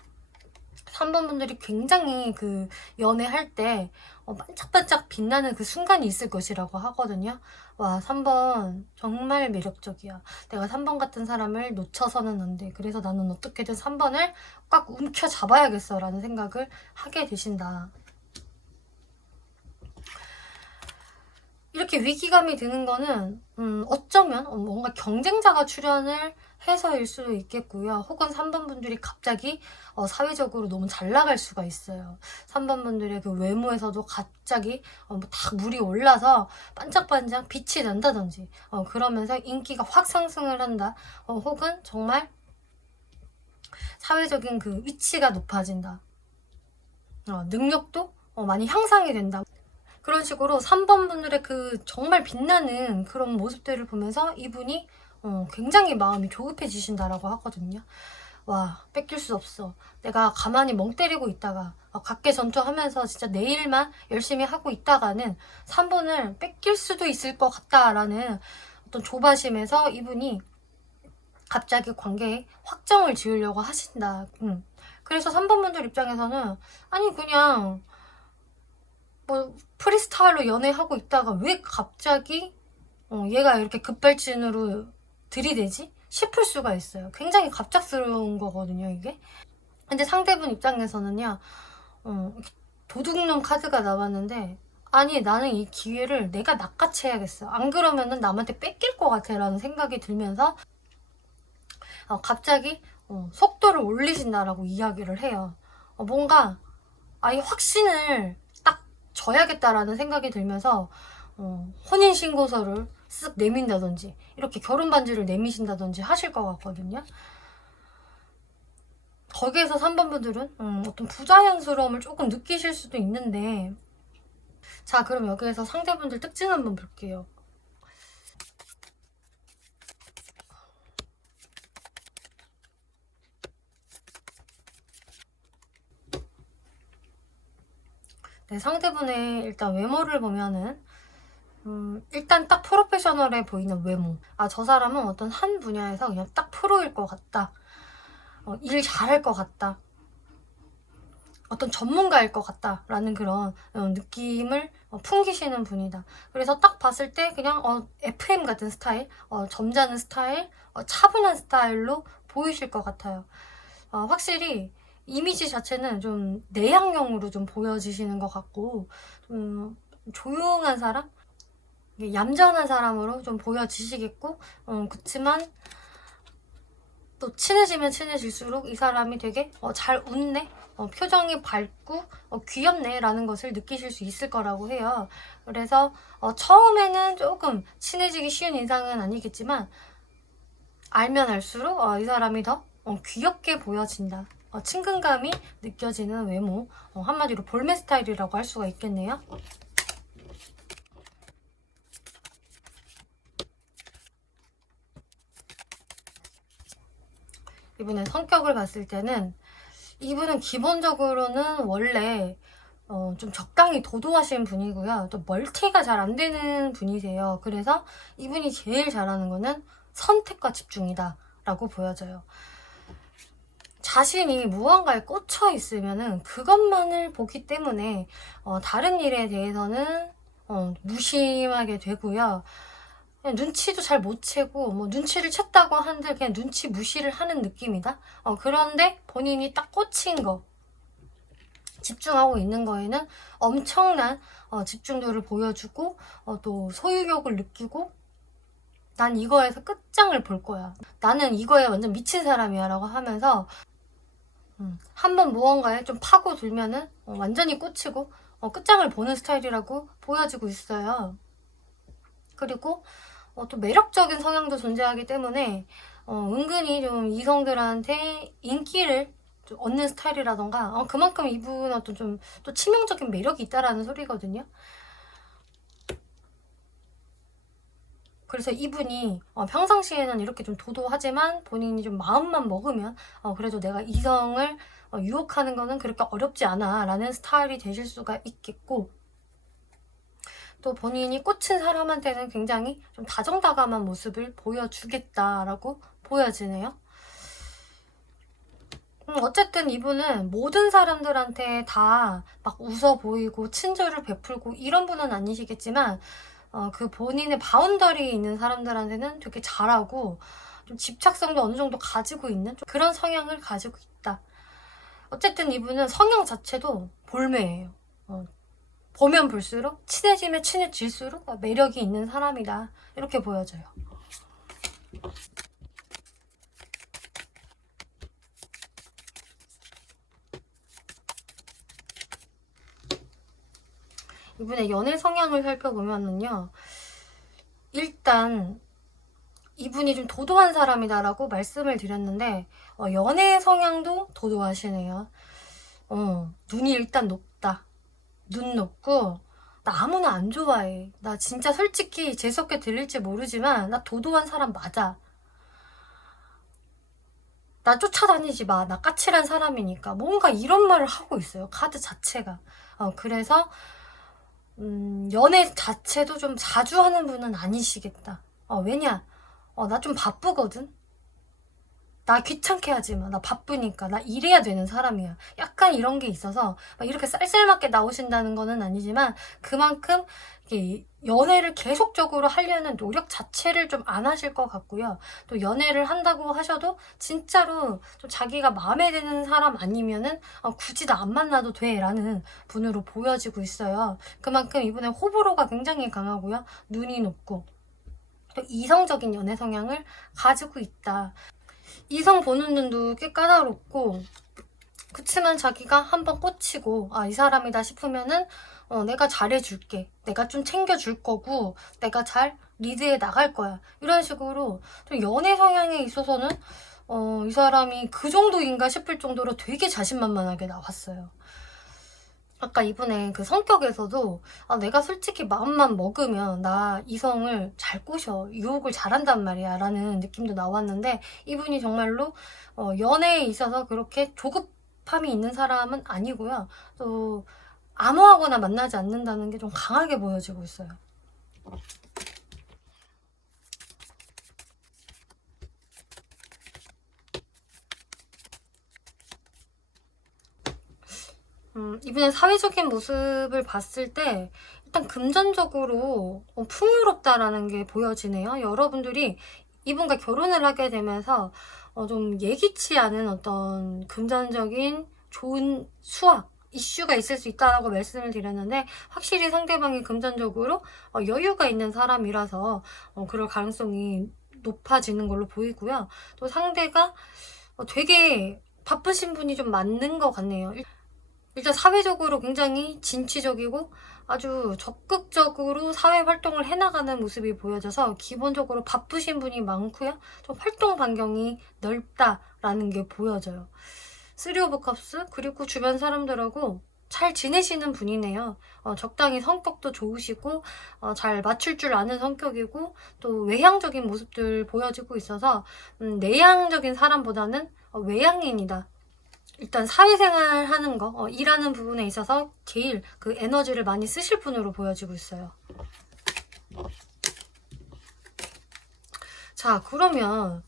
3번 분들이 굉장히 그 연애할 때 반짝반짝 빛나는 그 순간이 있을 것이라고 하거든요. 와, 3번 정말 매력적이야. 내가 3번 같은 사람을 놓쳐서는 안 돼. 그래서 나는 어떻게든 3번을 꽉 움켜 잡아야겠어 라는 생각을 하게 되신다. 이렇게 위기감이 드는 거는 어쩌면 뭔가 경쟁자가 출연을 해서일 수도 있겠고요. 혹은 3번 분들이 갑자기 사회적으로 너무 잘 나갈 수가 있어요. 3번 분들의 그 외모에서도 갑자기 딱 물이 올라서 반짝반짝 빛이 난다든지, 그러면서 인기가 확 상승을 한다. 혹은 정말 사회적인 그 위치가 높아진다. 능력도 많이 향상이 된다. 그런 식으로 3번 분들의 그 정말 빛나는 그런 모습들을 보면서 이분이 굉장히 마음이 조급해지신다라고 하거든요. 와, 뺏길 수 없어. 내가 가만히 멍 때리고 있다가 각계 전투하면서 진짜 내 일만 열심히 하고 있다가는 3번을 뺏길 수도 있을 것 같다라는 어떤 조바심에서 이분이 갑자기 관계에 확정을 지으려고 하신다. 그래서 3번 분들 입장에서는 아니 그냥 뭐 프리스타일로 연애하고 있다가 왜 갑자기 얘가 이렇게 급발진으로 들이대지? 싶을 수가 있어요. 굉장히 갑작스러운 거거든요, 이게. 근데 상대분 입장에서는요, 도둑놈 카드가 나왔는데, 아니 나는 이 기회를 내가 낚아채야겠어. 안 그러면은 남한테 뺏길 것 같아 라는 생각이 들면서 갑자기 속도를 올리신다라고 이야기를 해요. 뭔가 아예 확신을 딱 져야겠다라는 생각이 들면서 혼인신고서를 쓱 내민다든지, 이렇게 결혼 반지를 내미신다든지 하실 것 같거든요. 거기에서 3번 분들은 어떤 부자연스러움을 조금 느끼실 수도 있는데, 자, 그럼 여기에서 상대분들 특징 한번 볼게요. 네, 상대분의 일단 외모를 보면은 일단 딱 프로페셔널해 보이는 외모. 저 사람은 어떤 한 분야에서 그냥 딱 프로일 것 같다. 일 잘할 것 같다. 어떤 전문가일 것 같다 라는 그런 느낌을 풍기시는 분이다. 그래서 딱 봤을 때 그냥 FM 같은 스타일, 점잖은 스타일, 차분한 스타일로 보이실 것 같아요. 확실히 이미지 자체는 좀 내향형으로 좀 보여지시는 것 같고, 좀 조용한 사람? 얌전한 사람으로 좀 보여지시겠고, 그치만 또 친해지면 친해질수록 이 사람이 되게 잘 웃네, 표정이 밝고 귀엽네 라는 것을 느끼실 수 있을 거라고 해요. 그래서 처음에는 조금 친해지기 쉬운 인상은 아니겠지만, 알면 알수록 이 사람이 더 귀엽게 보여진다. 친근감이 느껴지는 외모, 한마디로 볼메 스타일이라고 할 수가 있겠네요. 이분의 성격을 봤을 때는, 이분은 기본적으로는 원래 좀 적당히 도도하신 분이고요. 또 멀티가 잘 안 되는 분이세요. 그래서 이분이 제일 잘하는 거는 선택과 집중이다 라고 보여져요. 자신이 무언가에 꽂혀 있으면은 그것만을 보기 때문에 다른 일에 대해서는 무심하게 되고요. 그냥 눈치도 잘 못 채고 뭐 눈치를 챘다고 한들 그냥 눈치 무시를 하는 느낌이다. 그런데 본인이 딱 꽂힌 거, 집중하고 있는 거에는 엄청난 집중도를 보여주고 또 소유욕을 느끼고 난 이거에서 끝장을 볼 거야. 나는 이거에 완전 미친 사람이야 라고 하면서 한번 무언가에 좀 파고들면은 완전히 꽂히고 끝장을 보는 스타일이라고 보여지고 있어요. 그리고 또 매력적인 성향도 존재하기 때문에 은근히 좀 이성들한테 인기를 좀 얻는 스타일이라던가 그만큼 이분은 어떤 좀 또 치명적인 매력이 있다라는 소리거든요. 그래서 이분이 평상시에는 이렇게 좀 도도하지만 본인이 좀 마음만 먹으면 그래도 내가 이성을 유혹하는 거는 그렇게 어렵지 않아 라는 스타일이 되실 수가 있겠고, 또 본인이 꽂힌 사람한테는 굉장히 좀 다정다감한 모습을 보여주겠다라고 보여지네요. 어쨌든 이분은 모든 사람들한테 다 막 웃어 보이고 친절을 베풀고 이런 분은 아니시겠지만 그 본인의 바운더리 있는 사람들한테는 되게 잘하고 좀 집착성도 어느 정도 가지고 있는 그런 성향을 가지고 있다. 어쨌든 이분은 성향 자체도 볼매예요. 보면 볼수록 친해지면 친해질수록 매력이 있는 사람이다. 이렇게 보여져요. 이분의 연애 성향을 살펴보면은요, 일단 이분이 좀 도도한 사람이다라고 말씀을 드렸는데 연애 성향도 도도하시네요. 눈이 일단 높다. 눈 높고 나 아무나 안 좋아해. 나 진짜 솔직히 재수없게 들릴지 모르지만 나 도도한 사람 맞아. 나 쫓아다니지 마. 나 까칠한 사람이니까. 뭔가 이런 말을 하고 있어요. 카드 자체가. 그래서 연애 자체도 좀 자주 하는 분은 아니시겠다. 왜냐? 나 좀 바쁘거든? 나 귀찮게 하지 마. 나 바쁘니까. 나 일해야 되는 사람이야. 약간 이런 게 있어서 막 이렇게 쌀쌀맞게 나오신다는 거는 아니지만 그만큼 이게 연애를 계속적으로 하려는 노력 자체를 좀 안 하실 것 같고요. 또 연애를 한다고 하셔도 진짜로 좀 자기가 마음에 드는 사람 아니면은 굳이 나 안 만나도 돼 라는 분으로 보여지고 있어요. 그만큼 이분의 호불호가 굉장히 강하고요. 눈이 높고 또 이성적인 연애 성향을 가지고 있다. 이성 보는 눈도 꽤 까다롭고, 그치만 자기가 한번 꽂히고 이 사람이다 싶으면은 내가 잘해줄게, 내가 좀 챙겨줄 거고 내가 잘 리드해 나갈 거야, 이런 식으로 좀 연애 성향에 있어서는 이 사람이 그 정도인가 싶을 정도로 되게 자신만만하게 나왔어요. 아까 이분의 그 성격에서도 내가 솔직히 마음만 먹으면 나 이성을 잘 꼬셔, 유혹을 잘한단 말이야 라는 느낌도 나왔는데, 이분이 정말로 연애에 있어서 그렇게 조급함이 있는 사람은 아니고요. 또 아무하거나 만나지 않는다는 게 좀 강하게 보여지고 있어요. 이분의 사회적인 모습을 봤을 때 일단 금전적으로 풍요롭다라는 게 보여지네요. 여러분들이 이분과 결혼을 하게 되면서 좀 예기치 않은 어떤 금전적인 좋은 수확, 이슈가 있을 수 있다라고 말씀을 드렸는데, 확실히 상대방이 금전적으로 여유가 있는 사람이라서 그럴 가능성이 높아지는 걸로 보이고요. 또 상대가 되게 바쁘신 분이 좀 맞는 것 같네요. 일단 사회적으로 굉장히 진취적이고 아주 적극적으로 사회 활동을 해나가는 모습이 보여져서 기본적으로 바쁘신 분이 많고요. 좀 활동 반경이 넓다라는 게 보여져요. 3 오브 컵스, 그리고 주변 사람들하고 잘 지내시는 분이네요. 적당히 성격도 좋으시고 잘 맞출 줄 아는 성격이고 또 외향적인 모습들 보여지고 있어서 내향적인 사람보다는 외향인이다. 일단 사회생활 하는 거, 일하는 부분에 있어서 제일 그 에너지를 많이 쓰실 분으로 보여지고 있어요. 자, 그러면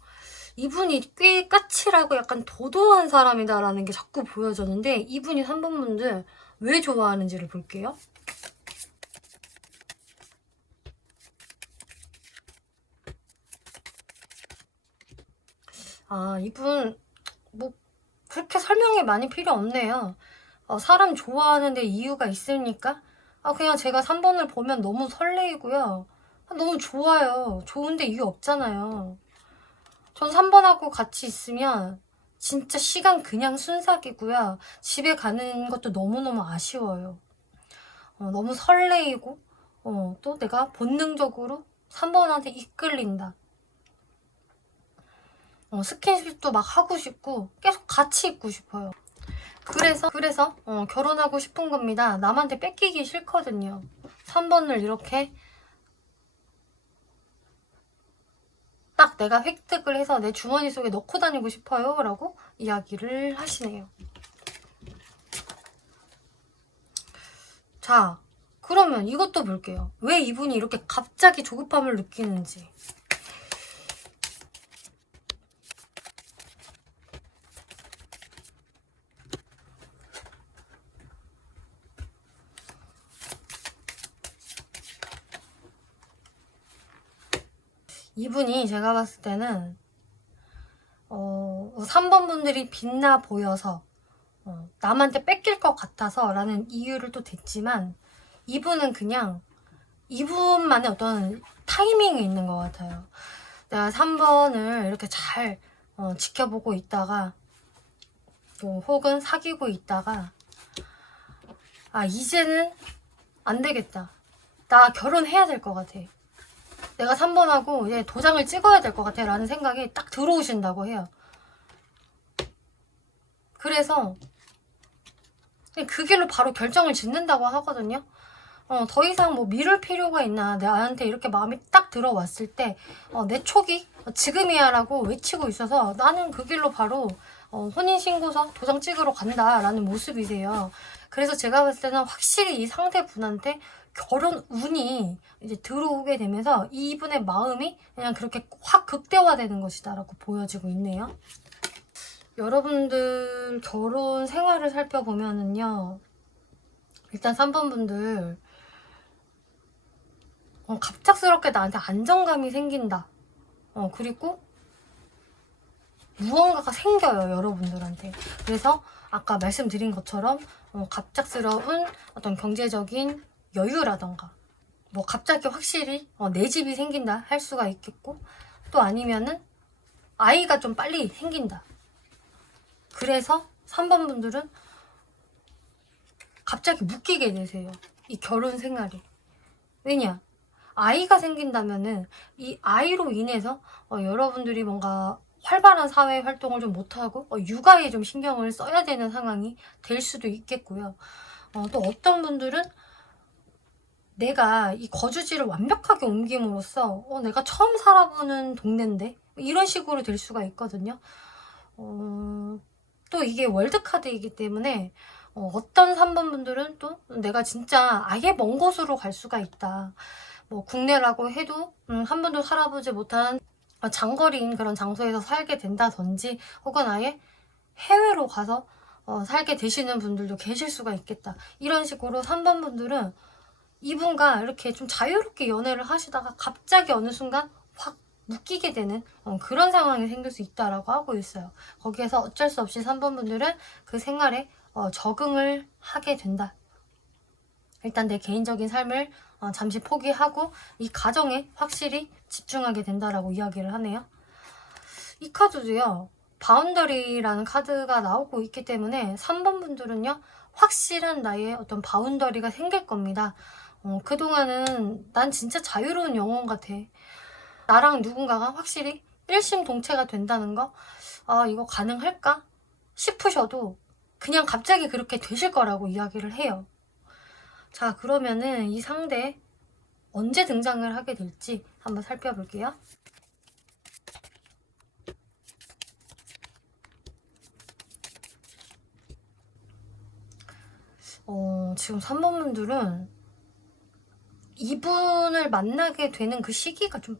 이분이 꽤 까칠하고 약간 도도한 사람이다라는 게 자꾸 보여졌는데, 이분이 3번 분들 왜 좋아하는지를 볼게요. 아, 이분 뭐 그렇게 설명이 많이 필요 없네요. 사람 좋아하는데 이유가 있습니까? 그냥 제가 3번을 보면 너무 설레이고요. 너무 좋아요. 좋은데 이유 없잖아요. 전 3번하고 같이 있으면 진짜 시간 그냥 순삭이고요. 집에 가는 것도 너무너무 아쉬워요. 너무 설레이고, 또 내가 본능적으로 3번한테 이끌린다. 스킨십도 막 하고 싶고, 계속 같이 있고 싶어요. 그래서 결혼하고 싶은 겁니다. 남한테 뺏기기 싫거든요. 3번을 이렇게 딱 내가 획득을 해서 내 주머니 속에 넣고 다니고 싶어요 라고 이야기를 하시네요. 자, 그러면 이것도 볼게요. 왜 이분이 이렇게 갑자기 조급함을 느끼는지. 이분이 제가 봤을 때는 3번 분들이 빛나 보여서 남한테 뺏길 것 같아서 라는 이유를 또 댔지만, 이분은 그냥 이분만의 어떤 타이밍이 있는 것 같아요. 내가 3번을 이렇게 잘 지켜보고 있다가 혹은 사귀고 있다가 이제는 안 되겠다. 나 결혼해야 될 것 같아. 내가 3번하고 이제 도장을 찍어야 될 것 같아 라는 생각이 딱 들어오신다고 해요. 그래서 그 길로 바로 결정을 짓는다고 하거든요. 더 이상 뭐 미룰 필요가 있나. 나한테 이렇게 마음이 딱 들어왔을 때 내 촉이 지금이야 라고 외치고 있어서 나는 그 길로 바로 혼인신고서 도장 찍으러 간다 라는 모습이세요. 그래서 제가 봤을 때는 확실히 이 상대분한테 결혼 운이 이제 들어오게 되면서 이분의 마음이 그냥 그렇게 확 극대화되는 것이다 라고 보여지고 있네요. 여러분들 결혼 생활을 살펴보면은요, 일단 3번 분들 갑작스럽게 나한테 안정감이 생긴다. 그리고 무언가가 생겨요, 여러분들한테. 그래서 아까 말씀드린 것처럼 갑작스러운 어떤 경제적인 여유라던가 뭐 갑자기 확실히 내 집이 생긴다 할 수가 있겠고, 또 아니면은 아이가 좀 빨리 생긴다. 그래서 3번 분들은 갑자기 묶이게 되세요, 이 결혼 생활이. 왜냐? 아이가 생긴다면은 이 아이로 인해서 여러분들이 뭔가 활발한 사회 활동을 좀 못하고 육아에 좀 신경을 써야 되는 상황이 될 수도 있겠고요. 또 어떤 분들은 내가 이 거주지를 완벽하게 옮김으로써 내가 처음 살아보는 동네인데 이런 식으로 될 수가 있거든요. 또 이게 월드카드이기 때문에 어떤 3번 분들은 또 내가 진짜 아예 먼 곳으로 갈 수가 있다. 뭐 국내라고 해도 한 번도 살아보지 못한 장거리인 그런 장소에서 살게 된다든지, 혹은 아예 해외로 가서 살게 되시는 분들도 계실 수가 있겠다. 이런 식으로 3번 분들은 이분과 이렇게 좀 자유롭게 연애를 하시다가 갑자기 어느 순간 확 묶이게 되는 그런 상황이 생길 수 있다라고 하고 있어요. 거기에서 어쩔 수 없이 3번 분들은 그 생활에 적응을 하게 된다. 일단 내 개인적인 삶을 잠시 포기하고 이 가정에 확실히 집중하게 된다라고 이야기를 하네요. 이 카드도요, 바운더리라는 카드가 나오고 있기 때문에 3번 분들은요, 확실한 나의 어떤 바운더리가 생길 겁니다. 그동안은 난 진짜 자유로운 영혼 같아. 나랑 누군가가 확실히 일심동체가 된다는 거, 이거 가능할까 싶으셔도 그냥 갑자기 그렇게 되실 거라고 이야기를 해요. 자, 그러면은 이 상대 언제 등장을 하게 될지 한번 살펴볼게요. 지금 3번 분들은 이분을 만나게 되는 그 시기가 좀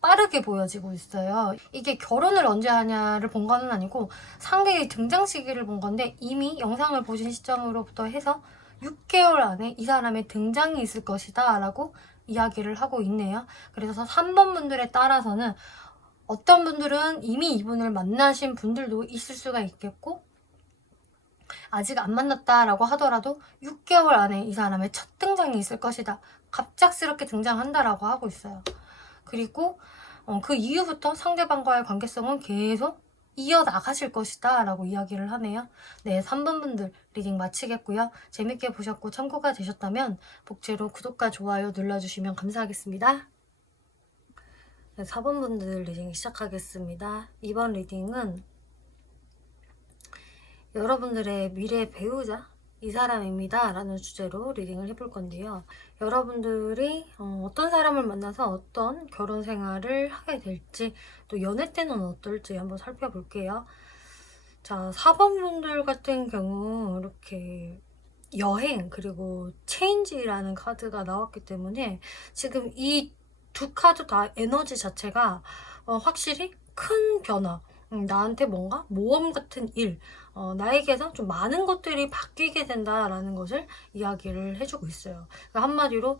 빠르게 보여지고 있어요. 이게 결혼을 언제 하냐를 본 거는 아니고 상대의 등장 시기를 본 건데, 이미 영상을 보신 시점으로부터 해서 6개월 안에 이 사람의 등장이 있을 것이다 라고 이야기를 하고 있네요. 그래서 3번 분들에 따라서는 어떤 분들은 이미 이분을 만나신 분들도 있을 수가 있겠고, 아직 안 만났다라고 하더라도 6개월 안에 이 사람의 첫 등장이 있을 것이다. 갑작스럽게 등장한다라고 하고 있어요. 그리고 그 이후부터 상대방과의 관계성은 계속 이어나가실 것이다 라고 이야기를 하네요. 네, 3번 분들 리딩 마치겠고요. 재밌게 보셨고 참고가 되셨다면 복제로 구독과 좋아요 눌러주시면 감사하겠습니다. 네, 4번 분들 리딩 시작하겠습니다. 이번 리딩은 여러분들의 미래 배우자 이 사람입니다 라는 주제로 리딩을 해볼 건데요. 여러분들이 어떤 사람을 만나서 어떤 결혼 생활을 하게 될지, 또 연애 때는 어떨지 한번 살펴볼게요. 자, 4번 분들 같은 경우 이렇게 여행 그리고 체인지라는 카드가 나왔기 때문에 지금 이 두 카드 다 에너지 자체가 확실히 큰 변화, 나한테 뭔가 모험 같은 일, 나에게서 좀 많은 것들이 바뀌게 된다라는 것을 이야기를 해주고 있어요. 그러니까 한마디로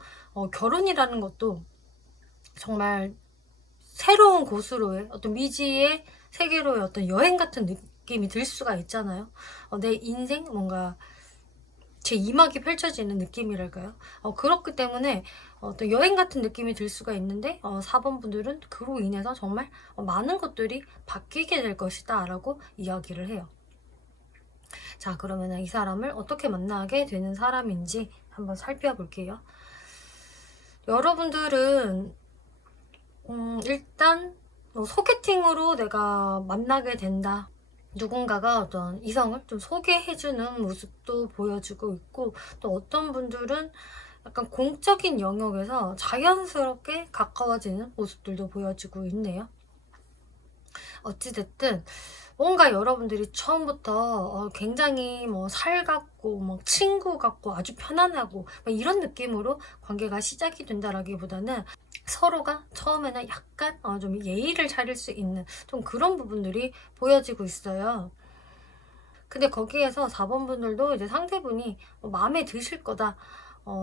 결혼이라는 것도 정말 새로운 곳으로의 어떤 미지의 세계로의 어떤 여행 같은 느낌이 들 수가 있잖아요. 내 인생 뭔가 제 2막이 펼쳐지는 느낌이랄까요? 그렇기 때문에 어떤 여행 같은 느낌이 들 수가 있는데 4번 분들은 그로 인해서 정말 많은 것들이 바뀌게 될 것이다 라고 이야기를 해요. 자, 그러면 이 사람을 어떻게 만나게 되는 사람인지 한번 살펴볼게요. 여러분들은 일단 소개팅으로 내가 만나게 된다. 누군가가 어떤 이성을 좀 소개해주는 모습도 보여주고 있고, 또 어떤 분들은 약간 공적인 영역에서 자연스럽게 가까워지는 모습들도 보여주고 있네요. 어찌됐든 뭔가 여러분들이 처음부터 굉장히 뭐 살갑고 뭐 친구 같고 아주 편안하고 이런 느낌으로 관계가 시작이 된다라기보다는 서로가 처음에는 약간 좀 예의를 차릴 수 있는 좀 그런 부분들이 보여지고 있어요. 근데 거기에서 4번 분들도 이제 상대분이 마음에 드실 거다.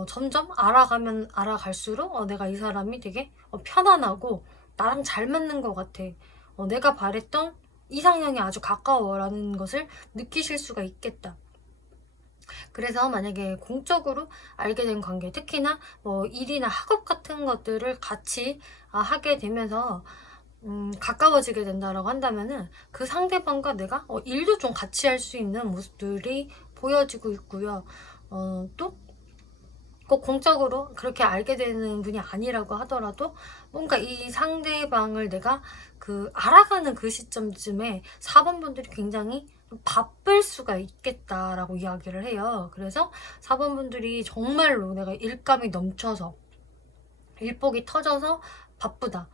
점점 알아가면 알아갈수록 내가 이 사람이 되게 편안하고 나랑 잘 맞는 것 같아. 내가 바랬던 이상형이 아주 가까워라는 것을 느끼실 수가 있겠다. 그래서 만약에 공적으로 알게 된 관계, 특히나 뭐 일이나 학업 같은 것들을 같이 하게 되면서 가까워지게 된다라고 한다면은 그 상대방과 내가 일도 좀 같이 할 수 있는 모습들이 보여지고 있고요. 또 꼭 공적으로 그렇게 알게 되는 분이 아니라고 하더라도 뭔가 이 상대방을 내가 알아가는 그 시점쯤에 4번 분들이 굉장히 바쁠 수가 있겠다라고 이야기를 해요. 그래서 4번 분들이 정말로 내가 일감이 넘쳐서 일복이 터져서 바쁘다.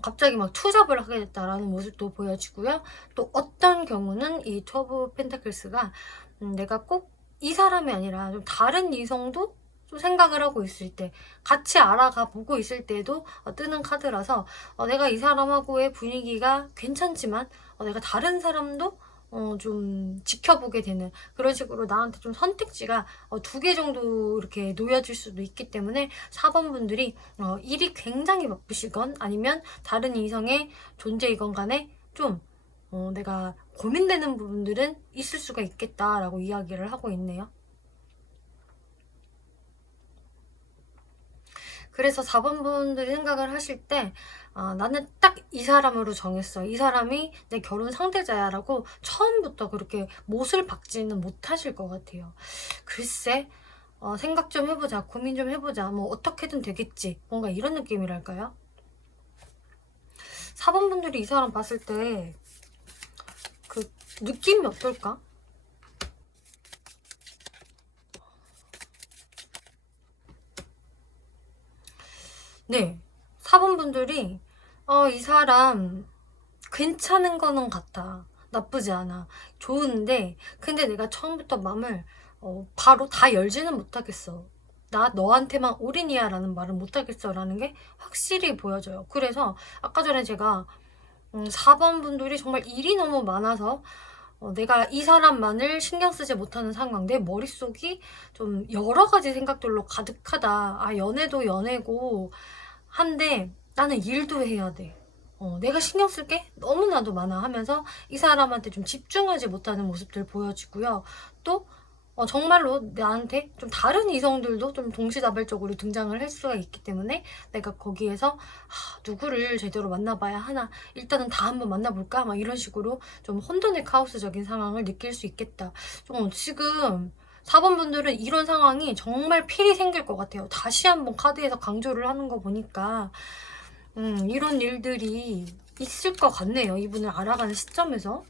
갑자기 막 투잡을 하게 됐다라는 모습도 보여지고요. 또 어떤 경우는 이 투 오브 펜타클스가 내가 꼭 이 사람이 아니라 좀 다른 이성도 좀 생각을 하고 있을 때, 같이 알아가 보고 있을 때도 뜨는 카드라서 내가 이 사람하고의 분위기가 괜찮지만 내가 다른 사람도 좀 지켜보게 되는 그런 식으로 나한테 좀 선택지가 2개 정도 이렇게 놓여질 수도 있기 때문에 4번 분들이 일이 굉장히 바쁘시건 아니면 다른 이성의 존재이건 간에 좀 내가 고민되는 부분들은 있을 수가 있겠다라고 이야기를 하고 있네요. 그래서 4번 분들이 생각을 하실 때 나는 딱 이 사람으로 정했어. 이 사람이 내 결혼 상대자야 라고 처음부터 그렇게 못을 박지는 못하실 것 같아요. 글쎄 생각 좀 해보자. 고민 좀 해보자. 뭐 어떻게든 되겠지. 뭔가 이런 느낌이랄까요? 4번 분들이 이 사람 봤을 때 그 느낌이 어떨까? 네, 4번 분들이 이 사람 괜찮은 거는 같아. 나쁘지 않아. 좋은데 근데 내가 처음부터 마음을 바로 다 열지는 못하겠어. 나 너한테만 올인이야 라는 말을 못하겠어 라는 게 확실히 보여져요. 그래서 아까 전에 제가 4번 분들이 정말 일이 너무 많아서 내가 이 사람만을 신경 쓰지 못하는 상황, 내 머릿속이 좀 여러 가지 생각들로 가득하다. 연애도 연애고 한데 나는 일도 해야 돼. 내가 신경 쓸 게 너무나도 많아 하면서 이 사람한테 좀 집중하지 못하는 모습들 보여지고요. 또 정말로 나한테 좀 다른 이성들도 좀 동시다발적으로 등장을 할 수가 있기 때문에 내가 거기에서 누구를 제대로 만나봐야 하나, 일단은 다 한번 만나볼까, 막 이런 식으로 좀 혼돈의 카오스적인 상황을 느낄 수 있겠다. 좀 지금 4번 분들은 이런 상황이 정말 필히 생길 것 같아요. 다시 한번 카드에서 강조를 하는 거 보니까 이런 일들이 있을 것 같네요. 이분을 알아가는 시점에서.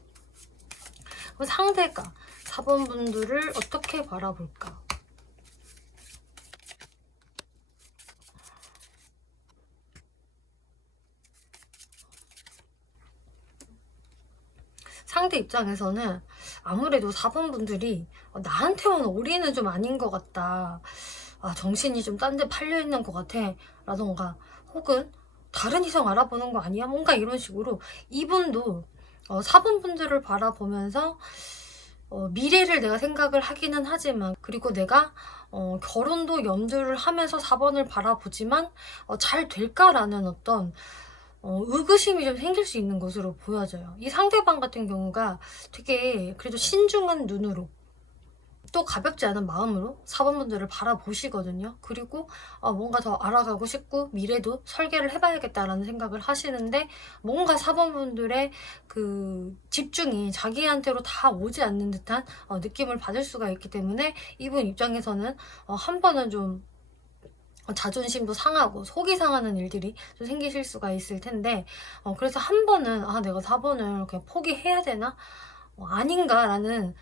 그럼 상대가 4번 분들을 어떻게 바라볼까? 상대 입장에서는 아무래도 4번 분들이 나한테만 올인은 좀 아닌 것 같다. 정신이 좀 딴 데 팔려 있는 것 같아. 라던가 혹은 다른 이성 알아보는 거 아니야? 뭔가 이런 식으로 이분도 4번 분들을 바라보면서 미래를 내가 생각을 하기는 하지만, 그리고 내가 결혼도 염두를 하면서 4번을 바라보지만 잘 될까라는 어떤 의구심이 좀 생길 수 있는 것으로 보여져요. 이 상대방 같은 경우가 되게 그래도 신중한 눈으로 또 가볍지 않은 마음으로 4번 분들을 바라보시거든요. 그리고 뭔가 더 알아가고 싶고 미래도 설계를 해봐야겠다라는 생각을 하시는데, 뭔가 4번 분들의 그 집중이 자기한테로 다 오지 않는 듯한 느낌을 받을 수가 있기 때문에 이분 입장에서는 한 번은 좀 자존심도 상하고 속이 상하는 일들이 좀 생기실 수가 있을 텐데, 그래서 한 번은 내가 4번을 그냥 포기해야 되나? 아닌가라는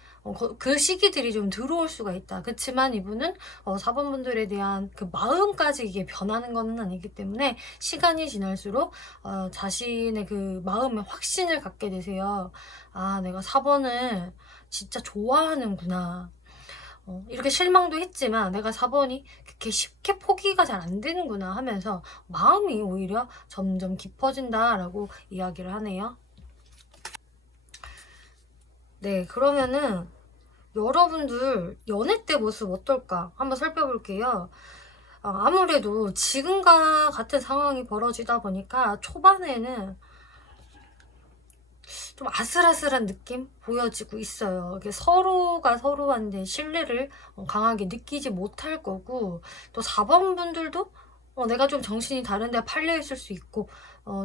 그 시기들이 좀 들어올 수가 있다. 그렇지만 이분은 4번 분들에 대한 그 마음까지 이게 변하는 건 아니기 때문에 시간이 지날수록 자신의 그 마음에 확신을 갖게 되세요. 내가 4번을 진짜 좋아하는구나. 이렇게 실망도 했지만 내가 4번이 그렇게 쉽게 포기가 잘 안 되는구나 하면서 마음이 오히려 점점 깊어진다라고 이야기를 하네요. 네, 그러면은 여러분들 연애 때 모습 어떨까 한번 살펴볼게요. 아무래도 지금과 같은 상황이 벌어지다 보니까 초반에는 좀 아슬아슬한 느낌 보여지고 있어요. 이게 서로가 서로한테 신뢰를 강하게 느끼지 못할 거고, 또 4번 분들도 내가 좀 정신이 다른 데 팔려 있을 수 있고,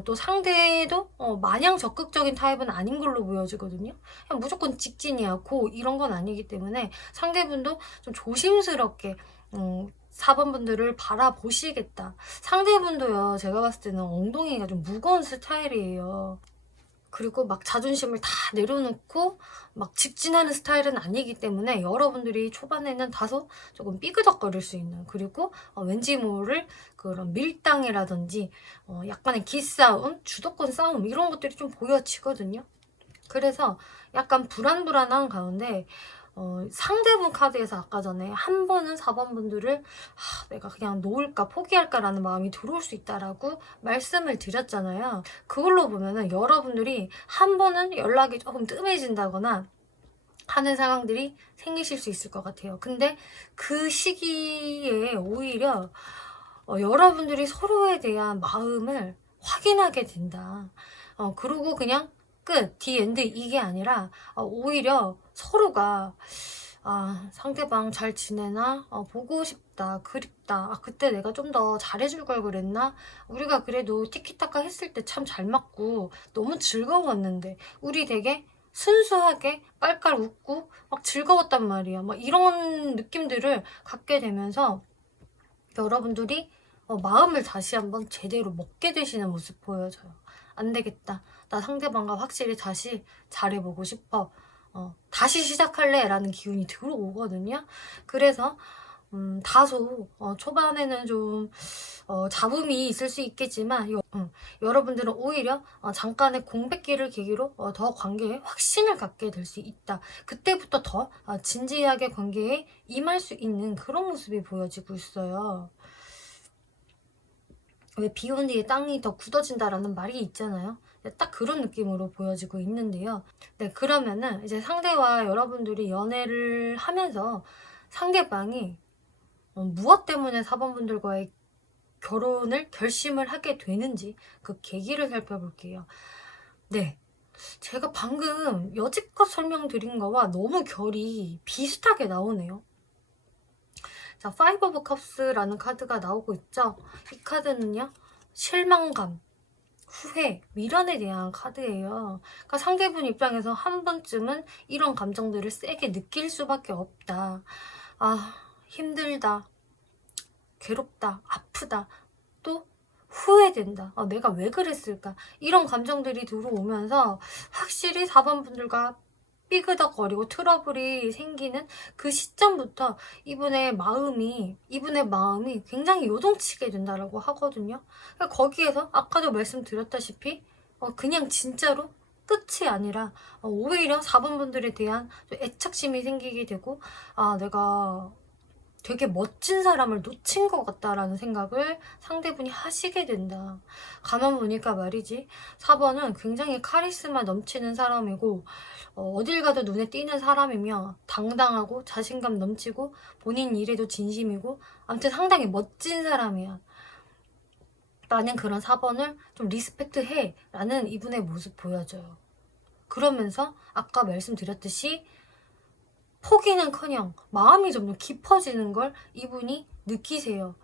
또 상대도 마냥 적극적인 타입은 아닌 걸로 보여지거든요. 그냥 무조건 직진이야 고 이런 건 아니기 때문에 상대분도 좀 조심스럽게 4번 분들을 바라보시겠다. 상대분도요, 제가 봤을 때는 엉덩이가 좀 무거운 스타일이에요. 그리고 막 자존심을 다 내려놓고 막 직진하는 스타일은 아니기 때문에 여러분들이 초반에는 다소 조금 삐그덕거릴 수 있는, 그리고 왠지 모를 그런 밀당이라든지 약간의 기싸움, 주도권 싸움 이런 것들이 좀 보여지거든요. 그래서 약간 불안불안한 가운데 상대분 카드에서 아까 전에 한 번은 4번 분들을 내가 그냥 놓을까 포기할까라는 마음이 들어올 수 있다라고 말씀을 드렸잖아요. 그걸로 보면은 여러분들이 한 번은 연락이 조금 뜸해진다거나 하는 상황들이 생기실 수 있을 것 같아요. 근데 그 시기에 오히려 여러분들이 서로에 대한 마음을 확인하게 된다. 그리고 그냥 끝, 디엔드 이게 아니라 오히려 서로가 상대방 잘 지내나? 보고 싶다, 그립다. 그때 내가 좀 더 잘해줄 걸 그랬나? 우리가 그래도 티키타카 했을 때 참 잘 맞고 너무 즐거웠는데 우리 되게 순수하게 깔깔 웃고 막 즐거웠단 말이야. 막 이런 느낌들을 갖게 되면서 여러분들이 마음을 다시 한번 제대로 먹게 되시는 모습 보여져요. 안 되겠다. 나 상대방과 확실히 다시 잘해보고 싶어. 다시 시작할래 라는 기운이 들어오거든요. 그래서 다소 초반에는 좀 잡음이 있을 수 있겠지만 여러분들은 오히려 잠깐의 공백기를 계기로 더 관계에 확신을 갖게 될 수 있다. 그때부터 더 진지하게 관계에 임할 수 있는 그런 모습이 보여지고 있어요. 왜 비 온 뒤에 땅이 더 굳어진다라는 말이 있잖아요. 딱 그런 느낌으로 보여지고 있는데요. 네, 그러면은 이제 상대와 여러분들이 연애를 하면서 상대방이 무엇 때문에 4번 분들과의 결혼을 결심을 하게 되는지 그 계기를 살펴볼게요. 네, 제가 방금 여지껏 설명드린 거와 너무 결이 비슷하게 나오네요. 자, 파이브 오브 컵스라는 카드가 나오고 있죠. 이 카드는요, 실망감, 후회, 미련에 대한 카드예요. 그러니까 상대분 입장에서 한 번쯤은 이런 감정들을 세게 느낄 수밖에 없다. 아, 힘들다, 괴롭다, 아프다, 또 후회된다. 내가 왜 그랬을까? 이런 감정들이 들어오면서 확실히 4번 분들과 삐그덕거리고 트러블이 생기는 그 시점부터 이분의 마음이 굉장히 요동치게 된다라고 하거든요. 그러니까 거기에서 아까도 말씀드렸다시피 그냥 진짜로 끝이 아니라 오히려 4번 분들에 대한 애착심이 생기게 되고, 아, 내가 되게 멋진 사람을 놓친 것 같다라는 생각을 상대분이 하시게 된다. 가만 보니까 말이지, 4번은 굉장히 카리스마 넘치는 사람이고 어딜 가도 눈에 띄는 사람이며 당당하고 자신감 넘치고 본인 일에도 진심이고 아무튼 상당히 멋진 사람이야. 나는 그런 4번을 좀 리스펙트해 라는 이분의 모습 보여줘요. 그러면서 아까 말씀드렸듯이 포기는커녕 마음이 점점 깊어지는 걸 이분이 느끼세요.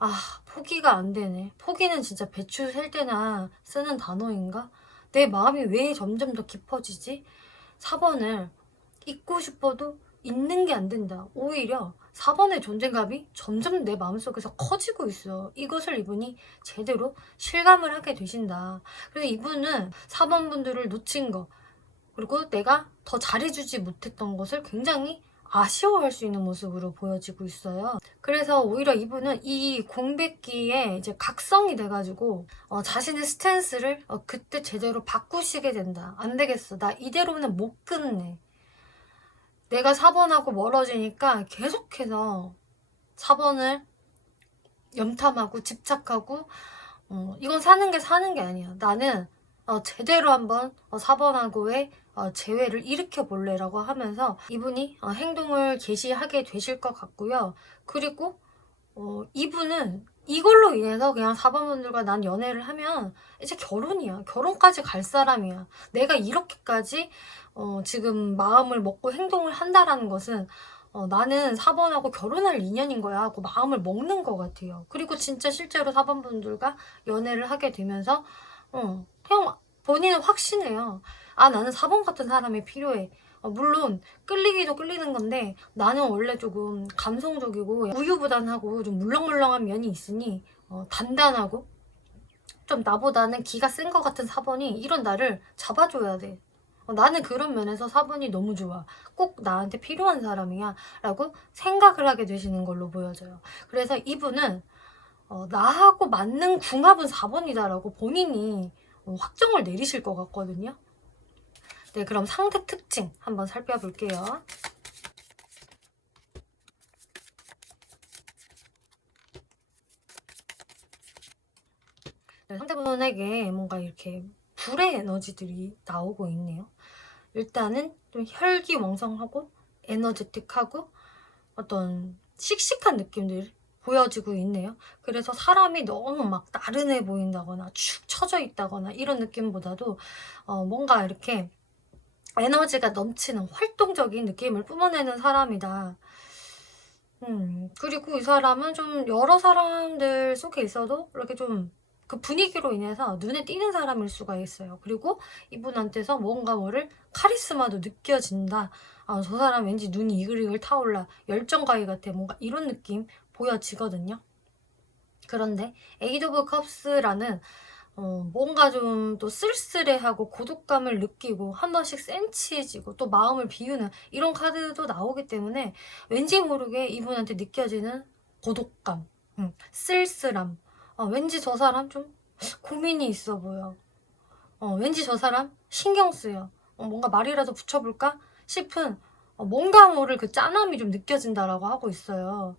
아, 포기가 안 되네. 포기는 진짜 배추 셀 때나 쓰는 단어인가? 내 마음이 왜 점점 더 깊어지지? 4번을 잊고 싶어도 잊는 게 안 된다. 오히려 4번의 존재감이 점점 내 마음속에서 커지고 있어. 이것을 이분이 제대로 실감을 하게 되신다. 그래서 이분은 4번 분들을 놓친 거, 그리고 내가 더 잘해주지 못했던 것을 굉장히 아쉬워할 수 있는 모습으로 보여지고 있어요. 그래서 오히려 이분은 이 공백기에 이제 각성이 돼가지고 자신의 스탠스를 그때 제대로 바꾸시게 된다. 안 되겠어. 나 이대로는 못 끝내. 내가 4번하고 멀어지니까 계속해서 4번을 염탐하고 집착하고 이건 사는 게 아니야. 나는 제대로 한번 4번하고의 재회를 일으켜 볼래라고 하면서 이분이 행동을 개시하게 되실 것 같고요. 그리고 이분은 이걸로 인해서 그냥 4번 분들과 난 연애를 하면 이제 결혼이야. 결혼까지 갈 사람이야. 내가 이렇게까지 지금 마음을 먹고 행동을 한다라는 것은 나는 4번하고 결혼할 인연인 거야 하고 마음을 먹는 것 같아요. 그리고 진짜 실제로 4번 분들과 연애를 하게 되면서 그냥 본인은 확신해요. 아, 나는 4번 같은 사람이 필요해. 물론 끌리기도 끌리는 건데 나는 원래 조금 감성적이고 우유부단하고 좀 물렁물렁한 면이 있으니 단단하고 좀 나보다는 기가 센 것 같은 4번이 이런 나를 잡아줘야 돼. 나는 그런 면에서 4번이 너무 좋아. 꼭 나한테 필요한 사람이야 라고 생각을 하게 되시는 걸로 보여져요. 그래서 이분은 나하고 맞는 궁합은 4번이다라고 본인이 확정을 내리실 것 같거든요. 네, 그럼 상대 특징 한번 살펴볼게요. 네, 상대분에게 뭔가 이렇게 불의 에너지들이 나오고 있네요. 일단은 좀 혈기왕성하고 에너제틱하고 어떤 씩씩한 느낌들 보여지고 있네요. 그래서 사람이 너무 막 나른해 보인다거나 축 처져 있다거나 이런 느낌보다도 뭔가 이렇게 에너지가 넘치는 활동적인 느낌을 뿜어내는 사람이다. 그리고 이 사람은 좀 여러 사람들 속에 있어도 이렇게 좀 그 분위기로 인해서 눈에 띄는 사람일 수가 있어요. 그리고 이분한테서 뭔가 뭐를 카리스마도 느껴진다. 아, 저 사람 왠지 눈이 이글이글 타올라. 열정가위 같아. 뭔가 이런 느낌 보여지거든요. 그런데 에이드 오브 컵스라는 뭔가 좀 또 쓸쓸해하고 고독감을 느끼고 한 번씩 센치해지고 또 마음을 비우는 이런 카드도 나오기 때문에 왠지 모르게 이분한테 느껴지는 고독감, 쓸쓸함, 왠지 저 사람 좀 고민이 있어 보여. 왠지 저 사람 신경 쓰여. 뭔가 말이라도 붙여볼까 싶은 뭔가 모를 그 짠함이 좀 느껴진다라고 하고 있어요.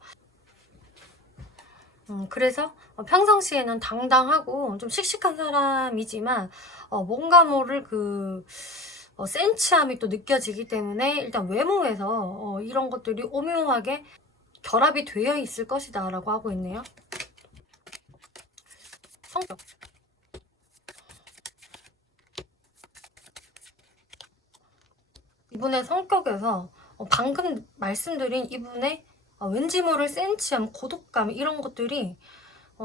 그래서 평상시에는 당당하고 좀 씩씩한 사람이지만 뭔가 모를 그 센치함이 또 느껴지기 때문에 일단 외모에서 이런 것들이 오묘하게 결합이 되어 있을 것이다 라고 하고 있네요. 성격. 이분의 성격에서 방금 말씀드린 이분의 왠지 모를 센치함, 고독감 이런 것들이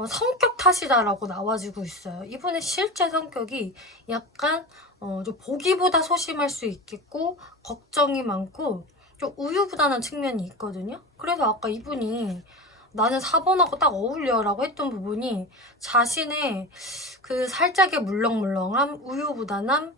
성격 탓이다라고 나와지고 있어요. 이분의 실제 성격이 약간 좀 보기보다 소심할 수 있겠고 걱정이 많고 좀 우유부단한 측면이 있거든요. 그래서 아까 이분이 나는 4번하고 딱 어울려라고 했던 부분이 자신의 그 살짝의 물렁물렁함, 우유부단함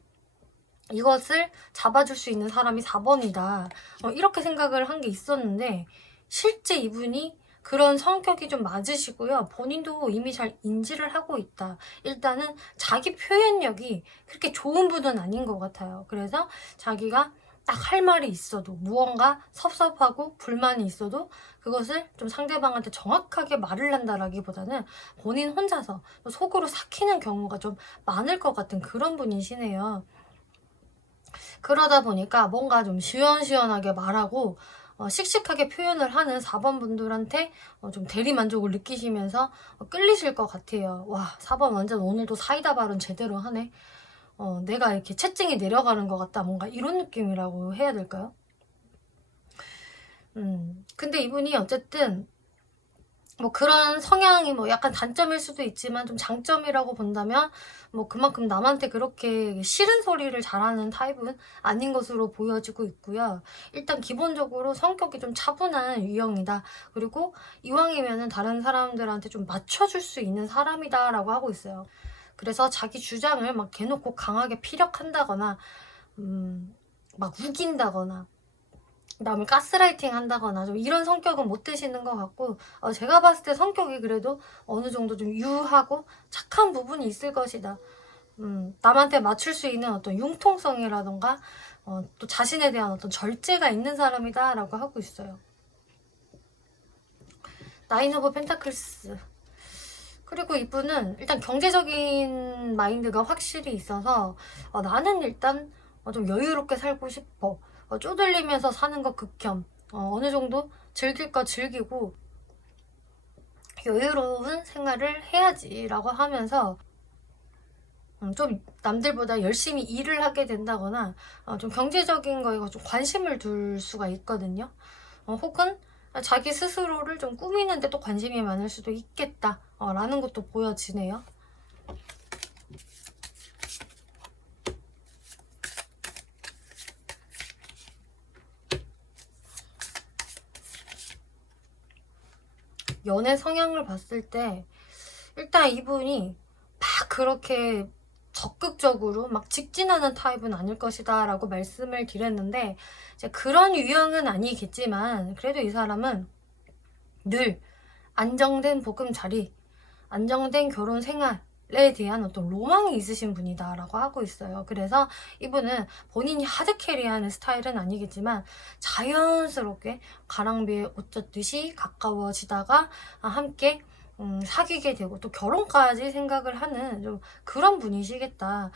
이것을 잡아줄 수 있는 사람이 4번이다. 이렇게 생각을 한 게 있었는데 실제 이분이 그런 성격이 좀 맞으시고요. 본인도 이미 잘 인지를 하고 있다. 일단은 자기 표현력이 그렇게 좋은 분은 아닌 것 같아요. 그래서 자기가 딱 할 말이 있어도 무언가 섭섭하고 불만이 있어도 그것을 좀 상대방한테 정확하게 말을 한다라기보다는 본인 혼자서 속으로 삭히는 경우가 좀 많을 것 같은 그런 분이시네요. 그러다 보니까 뭔가 좀 시원시원하게 말하고 씩씩하게 표현을 하는 4번 분들한테 좀 대리만족을 느끼시면서 끌리실 것 같아요. 와, 4번 완전 오늘도 사이다 발언 제대로 하네. 내가 이렇게 채증이 내려가는 것 같다. 뭔가 이런 느낌이라고 해야 될까요? 근데 이분이 어쨌든 뭐 그런 성향이 뭐 약간 단점일 수도 있지만 좀 장점이라고 본다면 뭐 그만큼 남한테 그렇게 싫은 소리를 잘하는 타입은 아닌 것으로 보여지고 있고요. 일단 기본적으로 성격이 좀 차분한 유형이다. 그리고 이왕이면은 다른 사람들한테 좀 맞춰줄 수 있는 사람이다 라고 하고 있어요. 그래서 자기 주장을 막 대놓고 강하게 피력한다거나 막 우긴다거나 그다음에 가스라이팅 한다거나 좀 이런 성격은 못 되시는 것 같고 제가 봤을 때 성격이 그래도 어느 정도 좀 유하고 착한 부분이 있을 것이다. 남한테 맞출 수 있는 어떤 융통성이라던가 또 자신에 대한 어떤 절제가 있는 사람이다 라고 하고 있어요. 나인 오브 펜타클스. 그리고 이분은 일단 경제적인 마인드가 확실히 있어서 나는 일단 좀 여유롭게 살고 싶어. 쪼들리면서 사는 거 극혐. 어느 정도 즐길 거 즐기고 여유로운 생활을 해야지라고 하면서 좀 남들보다 열심히 일을 하게 된다거나 좀 경제적인 거에 좀 관심을 둘 수가 있거든요. 혹은 자기 스스로를 좀 꾸미는데 또 관심이 많을 수도 있겠다 라는 것도 보여지네요. 연애 성향을 봤을 때 일단 이분이 막 그렇게 적극적으로 막 직진하는 타입은 아닐 것이다 라고 말씀을 드렸는데 이제 그런 유형은 아니겠지만 그래도 이 사람은 늘 안정된 보금자리, 안정된 결혼 생활에 대한 어떤 로망이 있으신 분이다 라고 하고 있어요. 그래서 이분은 본인이 하드캐리하는 스타일은 아니겠지만 자연스럽게 가랑비에 옷 젖듯이 가까워지다가 함께 사귀게 되고 또 결혼까지 생각을 하는 좀 그런 분이시겠다.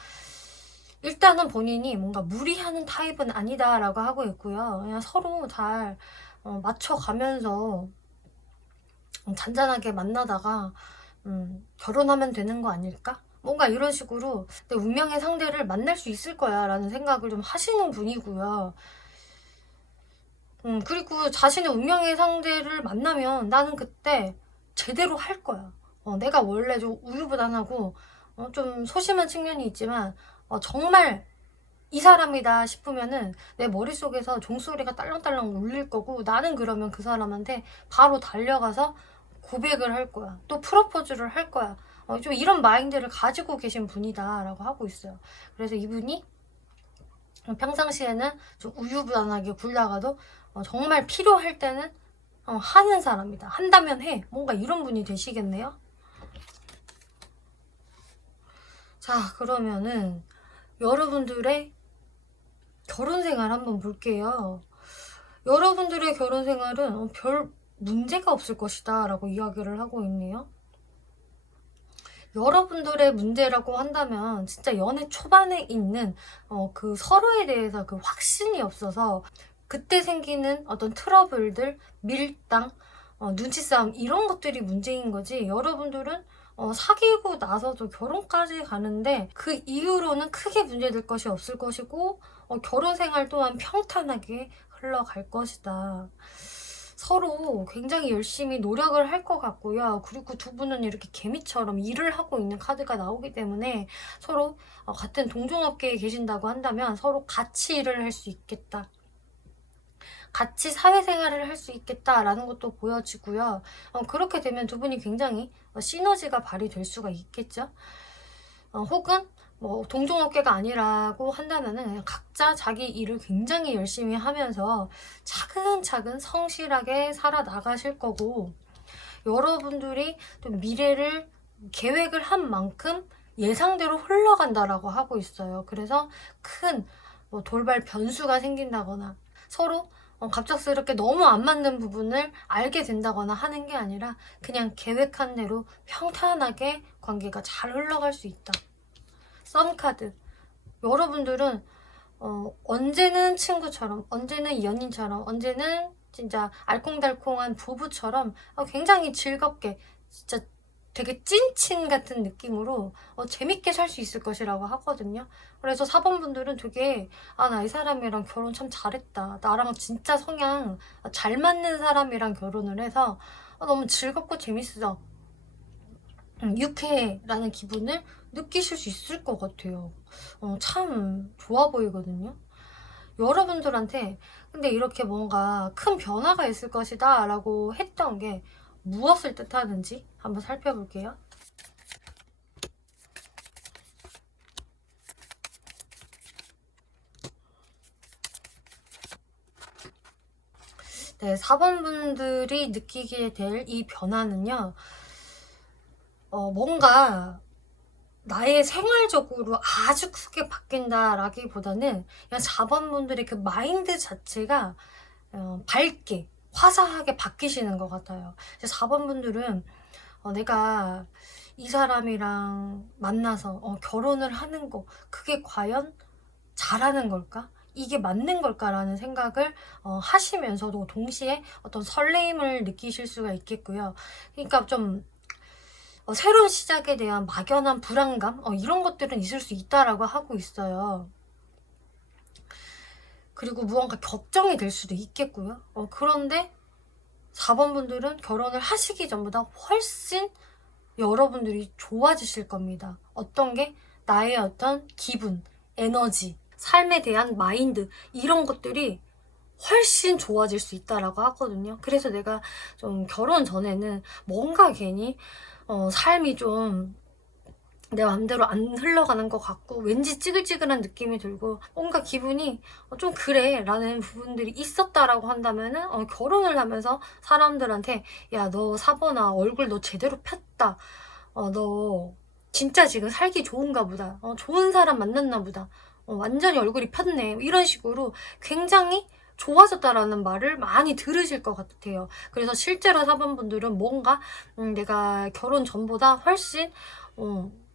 일단은 본인이 뭔가 무리하는 타입은 아니다 라고 하고 있고요. 그냥 서로 잘 맞춰가면서 잔잔하게 만나다가 결혼하면 되는 거 아닐까? 뭔가 이런 식으로 내 운명의 상대를 만날 수 있을 거야 라는 생각을 좀 하시는 분이고요. 그리고 자신의 운명의 상대를 만나면 나는 그때 제대로 할 거야. 내가 원래 좀 우유부단하고 좀 소심한 측면이 있지만 정말 이 사람이다 싶으면은 내 머릿속에서 종소리가 딸랑딸랑 울릴 거고 나는 그러면 그 사람한테 바로 달려가서 고백을 할 거야. 또 프로포즈를 할 거야. 좀 이런 마인드를 가지고 계신 분이다 라고 하고 있어요. 그래서 이분이 평상시에는 좀 우유부단하게 굴다가도 정말 필요할 때는 하는 사람이다. 한다면 해. 뭔가 이런 분이 되시겠네요. 자, 그러면은 여러분들의 결혼 생활 한번 볼게요. 여러분들의 결혼 생활은 별 문제가 없을 것이다 라고 이야기를 하고 있네요. 여러분들의 문제라고 한다면 진짜 연애 초반에 있는 그 서로에 대해서 그 확신이 없어서 그때 생기는 어떤 트러블들, 밀당, 눈치 싸움 이런 것들이 문제인 거지 여러분들은 사귀고 나서도 결혼까지 가는데 그 이후로는 크게 문제될 것이 없을 것이고 결혼 생활 또한 평탄하게 흘러갈 것이다. 서로 굉장히 열심히 노력을 할 것 같고요. 그리고 두 분은 이렇게 개미처럼 일을 하고 있는 카드가 나오기 때문에 서로 같은 동종업계에 계신다고 한다면 서로 같이 일을 할 수 있겠다. 같이 사회생활을 할 수 있겠다라는 것도 보여지고요. 그렇게 되면 두 분이 굉장히 시너지가 발휘될 수가 있겠죠. 혹은 뭐 동종업계가 아니라고 한다면은 그냥 각자 자기 일을 굉장히 열심히 하면서 차근차근 성실하게 살아나가실 거고, 여러분들이 좀 미래를 계획을 한 만큼 예상대로 흘러간다라고 하고 있어요. 그래서 큰 뭐 돌발 변수가 생긴다거나 서로 갑작스럽게 너무 안 맞는 부분을 알게 된다거나 하는 게 아니라 그냥 계획한 대로 평탄하게 관계가 잘 흘러갈 수 있다. 썸카드. 여러분들은 언제는 친구처럼, 언제는 연인처럼, 언제는 진짜 알콩달콩한 부부처럼 굉장히 즐겁게, 진짜 되게 찐친 같은 느낌으로 재밌게 살 수 있을 것이라고 하거든요. 그래서 4번 분들은 되게 나 이 사람이랑 결혼 참 잘했다. 나랑 진짜 성향 잘 맞는 사람이랑 결혼을 해서 너무 즐겁고 재밌어. 유쾌라는 기분을 느끼실 수 있을 것 같아요. 참 좋아 보이거든요. 여러분들한테 근데 이렇게 뭔가 큰 변화가 있을 것이다 라고 했던 게 무엇을 뜻하는지 한번 살펴볼게요. 네, 4번 분들이 느끼게 될 이 변화는요, 뭔가 나의 생활적으로 아주 크게 바뀐다라기보다는 그냥 4번 분들의 그 마인드 자체가 밝게 화사하게 바뀌시는 것 같아요. 4번 분들은 내가 이 사람이랑 만나서 결혼을 하는 거, 그게 과연 잘하는 걸까? 이게 맞는 걸까라는 생각을 하시면서도 동시에 어떤 설레임을 느끼실 수가 있겠고요. 그러니까 좀 새로운 시작에 대한 막연한 불안감, 이런 것들은 있을 수 있다라고 하고 있어요. 그리고 무언가 걱정이 될 수도 있겠고요. 그런데 4번 분들은 결혼을 하시기 전보다 훨씬 여러분들이 좋아지실 겁니다. 어떤 게? 나의 어떤 기분, 에너지, 삶에 대한 마인드, 이런 것들이 훨씬 좋아질 수 있다라고 하거든요. 그래서 내가 좀 결혼 전에는 뭔가 괜히 삶이 좀 내 맘대로 안 흘러가는 것 같고 왠지 찌글찌글한 느낌이 들고 뭔가 기분이 좀 그래 라는 부분들이 있었다라고 한다면은 결혼을 하면서 사람들한테 야, 너 4번아 얼굴 너 제대로 폈다, 너 진짜 지금 살기 좋은가 보다, 좋은 사람 만났나 보다, 완전히 얼굴이 폈네, 이런 식으로 굉장히 좋아졌다라는 말을 많이 들으실 것 같아요. 그래서 실제로 4번 분들은 뭔가 내가 결혼 전보다 훨씬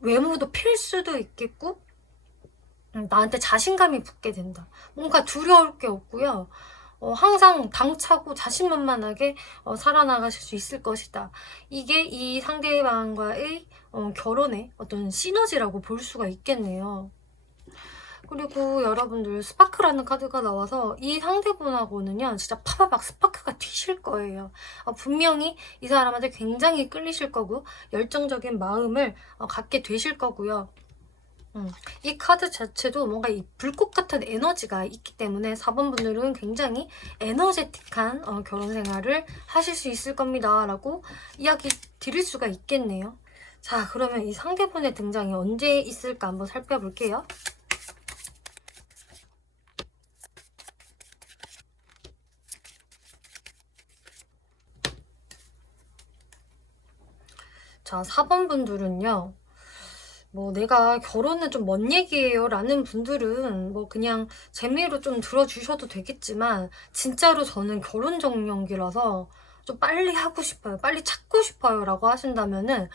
외모도 필 수도 있겠고 나한테 자신감이 붙게 된다. 뭔가 두려울 게 없고요. 항상 당차고 자신만만하게 살아나가실 수 있을 것이다. 이게 이 상대방과의 결혼의 어떤 시너지라고 볼 수가 있겠네요. 그리고 여러분들 스파크라는 카드가 나와서 이 상대분하고는요 진짜 파바박 스파크가 튀실 거예요. 분명히 이 사람한테 굉장히 끌리실 거고 열정적인 마음을 갖게 되실 거고요. 이 카드 자체도 뭔가 이 불꽃 같은 에너지가 있기 때문에 4번 분들은 굉장히 에너제틱한 결혼 생활을 하실 수 있을 겁니다 라고 이야기 드릴 수가 있겠네요. 자, 그러면 이 상대분의 등장이 언제 있을까 한번 살펴볼게요. 자, 4번 분들은요, 뭐 내가 결혼은 좀 먼 얘기예요 라는 분들은 뭐 그냥 재미로 좀 들어주셔도 되겠지만, 진짜로 저는 결혼 정년기라서 좀 빨리 하고 싶어요, 빨리 찾고 싶어요 라고 하신다면은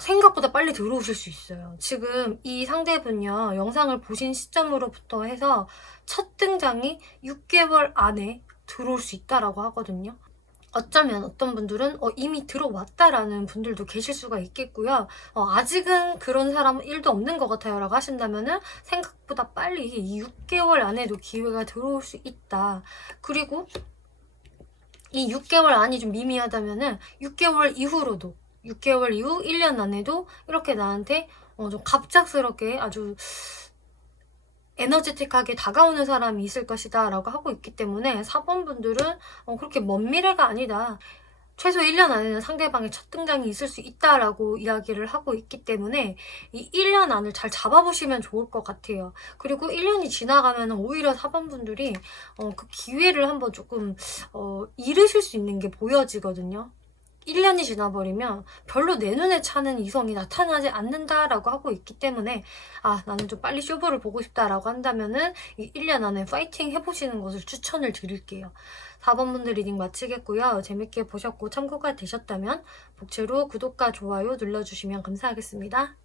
생각보다 빨리 들어오실 수 있어요. 지금 이 상대분요, 영상을 보신 시점으로부터 해서 첫 등장이 6개월 안에 들어올 수 있다라고 하거든요. 어쩌면 어떤 분들은 이미 들어왔다라는 분들도 계실 수가 있겠고요. 아직은 그런 사람은 1도 없는 것 같아요 라고 하신다면은 생각보다 빨리 이 6개월 안에도 기회가 들어올 수 있다. 그리고 이 6개월 안이 좀 미미하다면은 6개월 이후로도 6개월 이후 1년 안에도 이렇게 나한테 좀 갑작스럽게 아주 에너제틱하게 다가오는 사람이 있을 것이다 라고 하고 있기 때문에 4번 분들은 그렇게 먼 미래가 아니다. 최소 1년 안에는 상대방의 첫 등장이 있을 수 있다라고 이야기를 하고 있기 때문에 이 1년 안을 잘 잡아보시면 좋을 것 같아요. 그리고 1년이 지나가면 오히려 4번 분들이 그 기회를 한번 조금 잃으실 수 있는 게 보여지거든요. 1년이 지나버리면 별로 내 눈에 차는 이성이 나타나지 않는다라고 하고 있기 때문에 나는 좀 빨리 쇼부를 보고 싶다라고 한다면은 이 1년 안에 파이팅 해보시는 것을 추천을 드릴게요. 4번 분들 리딩 마치겠고요. 재밌게 보셨고 참고가 되셨다면 복채로 구독과 좋아요 눌러주시면 감사하겠습니다.